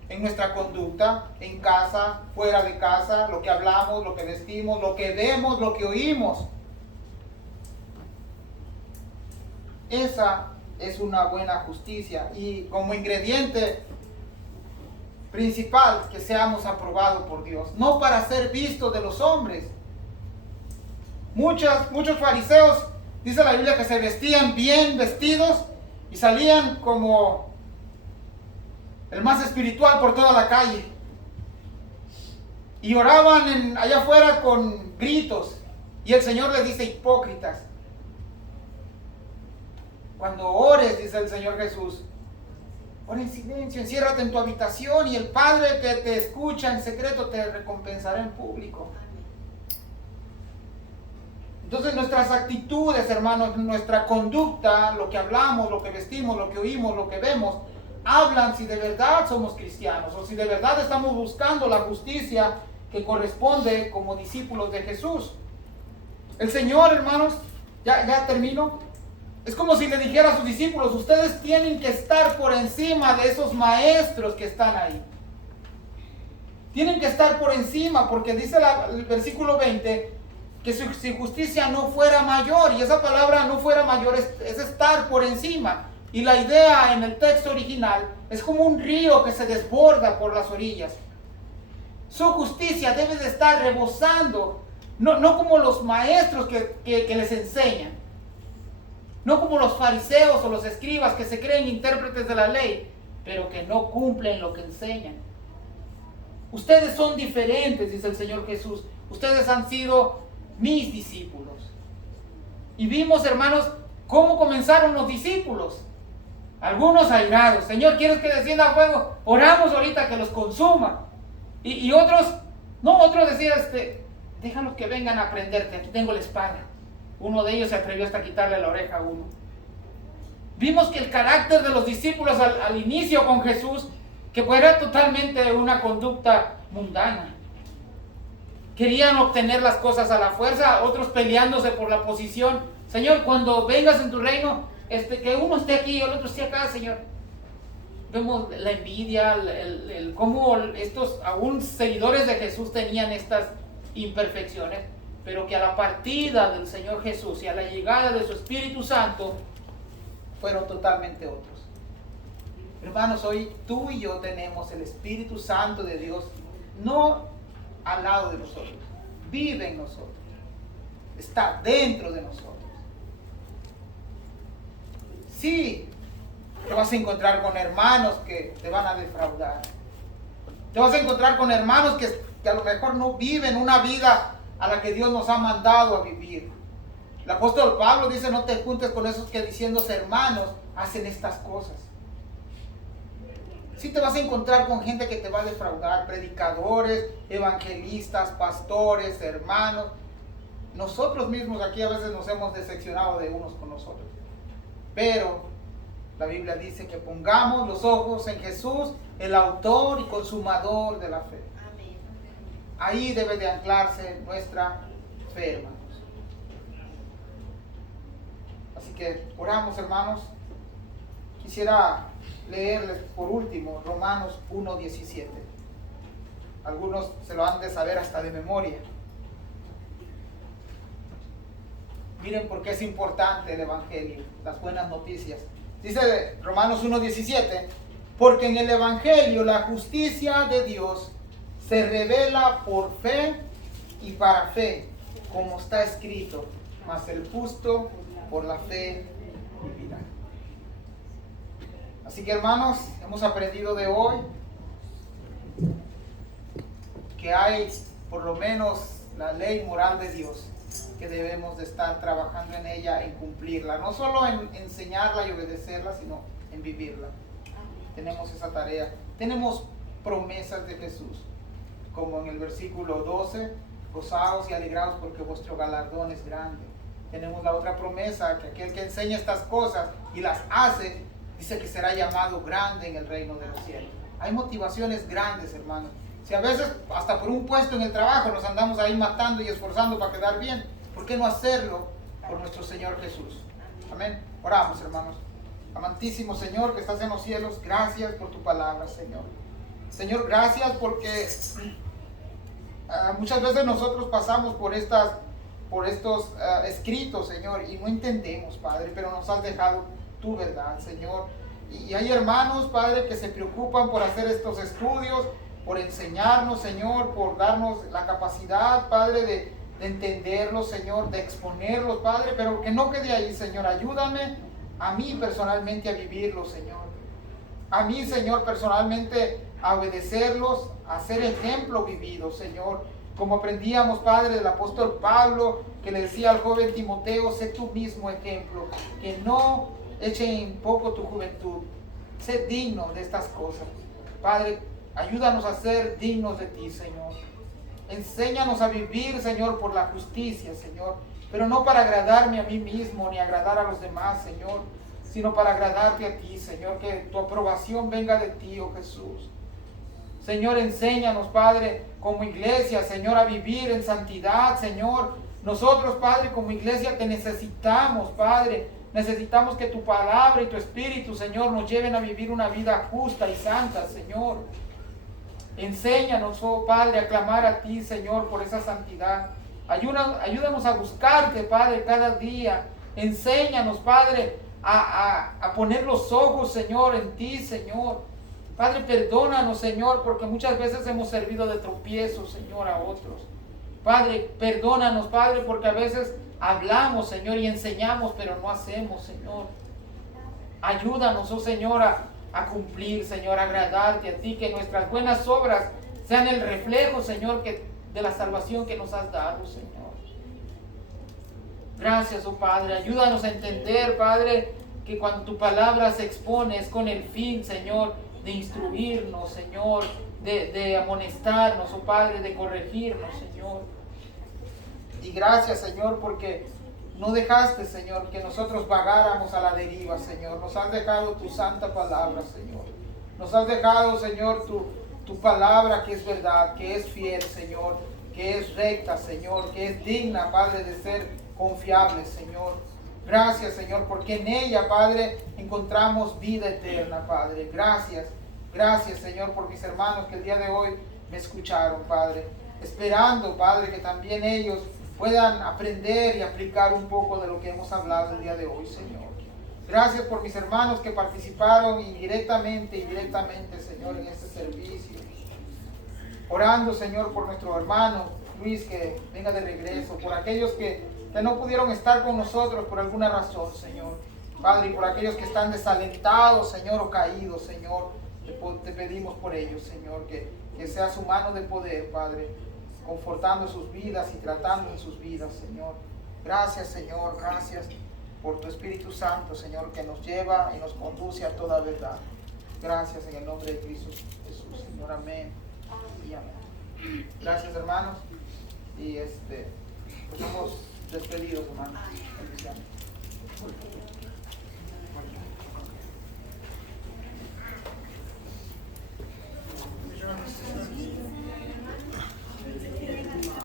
en nuestra conducta, en casa, fuera de casa, lo que hablamos, lo que vestimos, lo que vemos, lo que oímos. Esa es una buena justicia, y como ingrediente principal, que seamos aprobados por Dios, no para ser vistos de los hombres. Muchos fariseos, dice la Biblia, que se vestían bien vestidos y salían como el más espiritual por toda la calle, y oraban allá afuera con gritos, y el Señor les dice: hipócritas, cuando ores, dice el Señor Jesús, ora en silencio, enciérrate en tu habitación y el Padre que te escucha en secreto te recompensará en público. Entonces nuestras actitudes, hermanos, nuestra conducta, lo que hablamos, lo que vestimos, lo que oímos, lo que vemos, hablan si de verdad somos cristianos o si de verdad estamos buscando la justicia que corresponde como discípulos de Jesús. El Señor, hermanos, ya termino, es como si le dijera a sus discípulos, ustedes tienen que estar por encima de esos maestros que están ahí. Tienen que estar por encima, porque dice el versículo 20, que si justicia no fuera mayor, y esa palabra no fuera mayor es estar por encima. Y la idea en el texto original es como un río que se desborda por las orillas. Su justicia debe de estar rebosando, no como los maestros que les enseñan, no como los fariseos o los escribas que se creen intérpretes de la ley, pero que no cumplen lo que enseñan. Ustedes son diferentes, dice el Señor Jesús. Ustedes han sido mis discípulos. Y vimos, hermanos, cómo comenzaron los discípulos. Algunos airados, Señor, ¿quieres que descienda fuego? Oramos ahorita que los consuma. Y otros, no, otros decían, déjalos que vengan a aprenderte, aquí tengo la espada. Uno de ellos se atrevió hasta quitarle la oreja a uno. Vimos que el carácter de los discípulos al inicio con Jesús, que era totalmente una conducta mundana. Querían obtener las cosas a la fuerza, otros peleándose por la posición. Señor, cuando vengas en tu reino, que uno esté aquí y el otro esté acá, Señor. Vemos la envidia, cómo estos aún seguidores de Jesús tenían estas imperfecciones, pero que a la partida del Señor Jesús y a la llegada de su Espíritu Santo, fueron totalmente otros. Hermanos, hoy tú y yo tenemos el Espíritu Santo de Dios, no al lado de nosotros, vive en nosotros, está dentro de nosotros. Sí, te vas a encontrar con hermanos que te van a defraudar. Te vas a encontrar con hermanos que a lo mejor no viven una vida a la que Dios nos ha mandado a vivir. El apóstol Pablo dice, no te juntes con esos que diciéndose hermanos hacen estas cosas. Sí te vas a encontrar con gente que te va a defraudar, predicadores, evangelistas, pastores, hermanos. Nosotros mismos aquí a veces nos hemos decepcionado de unos con nosotros. Pero la Biblia dice que pongamos los ojos en Jesús, el autor y consumador de la fe. Amén. Ahí debe de anclarse nuestra fe, hermanos. Así que oramos, hermanos. Quisiera leerles por último Romanos 1:17. Algunos se lo han de saber hasta de memoria. Miren por qué es importante el Evangelio, las buenas noticias. Dice Romanos 1:17, porque en el Evangelio la justicia de Dios se revela por fe y para fe, como está escrito, mas el justo por la fe vivirá. Así que, hermanos, hemos aprendido de hoy que hay por lo menos la ley moral de Dios, que debemos de estar trabajando en ella, en cumplirla, no solo en enseñarla y obedecerla, sino en vivirla. Tenemos esa tarea. Tenemos promesas de Jesús, como en el versículo 12, gozaos y alegraos porque vuestro galardón es grande. Tenemos la otra promesa, que aquel que enseña estas cosas y las hace, dice que será llamado grande en el reino de los cielos. Hay motivaciones grandes, hermanos. Si a veces hasta por un puesto en el trabajo nos andamos ahí matando y esforzando para quedar bien, ¿por qué no hacerlo por nuestro Señor Jesús? Amén. Oramos, hermanos. Amantísimo Señor que estás en los cielos, gracias por tu palabra, Señor. Señor, gracias porque muchas veces nosotros pasamos por estos escritos, Señor, y no entendemos, Padre, pero nos has dejado tu verdad, Señor. Y hay hermanos, Padre, que se preocupan por hacer estos estudios, por enseñarnos, Señor, por darnos la capacidad, Padre, de entenderlos, Señor, de exponerlos, Padre, pero que no quede ahí, Señor. Ayúdame a mí personalmente a vivirlos, Señor. A mí, Señor, personalmente a obedecerlos, a ser ejemplo vivido, Señor. Como aprendíamos, Padre, del apóstol Pablo, que le decía al joven Timoteo, sé tú mismo ejemplo, que no eche en poco tu juventud. Sé digno de estas cosas. Padre, ayúdanos a ser dignos de ti, Señor. Enséñanos a vivir, Señor, por la justicia, Señor. Pero no para agradarme a mí mismo ni agradar a los demás, Señor, sino para agradarte a ti, Señor. Que tu aprobación venga de ti, oh Jesús. Señor, enséñanos, Padre, como iglesia, Señor, a vivir en santidad, Señor. Nosotros, Padre, como iglesia te necesitamos, Padre. Necesitamos que tu palabra y tu espíritu, Señor, nos lleven a vivir una vida justa y santa, Señor. Enséñanos, oh Padre, a clamar a ti, Señor, por esa santidad. Ayúdanos a buscarte, Padre, cada día. Enséñanos, Padre, a poner los ojos, Señor, en ti, Señor. Padre, perdónanos, Señor, porque muchas veces hemos servido de tropiezo, Señor, a otros. Padre, perdónanos, Padre, porque a veces hablamos, Señor, y enseñamos, pero no hacemos, Señor. Ayúdanos, oh Señor, a cumplir, Señor, a agradarte a ti, que nuestras buenas obras sean el reflejo, Señor, de la salvación que nos has dado, Señor. Gracias, oh Padre. Ayúdanos a entender, Padre, que cuando tu palabra se expone es con el fin, Señor, de instruirnos, Señor, de amonestarnos, oh Padre, de corregirnos, Señor. Y gracias, Señor, porque no dejaste, Señor, que nosotros vagáramos a la deriva, Señor. Nos has dejado tu santa palabra, Señor. Nos has dejado, Señor, tu palabra que es verdad, que es fiel, Señor, que es recta, Señor, que es digna, Padre, de ser confiable, Señor. Gracias, Señor, porque en ella, Padre, encontramos vida eterna, Padre. Gracias, gracias, Señor, por mis hermanos que el día de hoy me escucharon, Padre. Esperando, Padre, que también ellos puedan aprender y aplicar un poco de lo que hemos hablado el día de hoy, Señor. Gracias por mis hermanos que participaron indirectamente y directamente, Señor, en este servicio. Orando, Señor, por nuestro hermano Luis, que venga de regreso, por aquellos que no pudieron estar con nosotros por alguna razón, Señor. Padre, y por aquellos que están desalentados, Señor, o caídos, Señor, te pedimos por ellos, Señor, que sea su mano de poder, Padre, confortando sus vidas y tratando en sus vidas, Señor. Gracias, Señor, gracias por tu Espíritu Santo, Señor, que nos lleva y nos conduce a toda verdad. Gracias en el nombre de Cristo Jesús, Señor, amén y amén. Gracias, hermanos, y pues somos despedidos, hermanos. Bendiciones.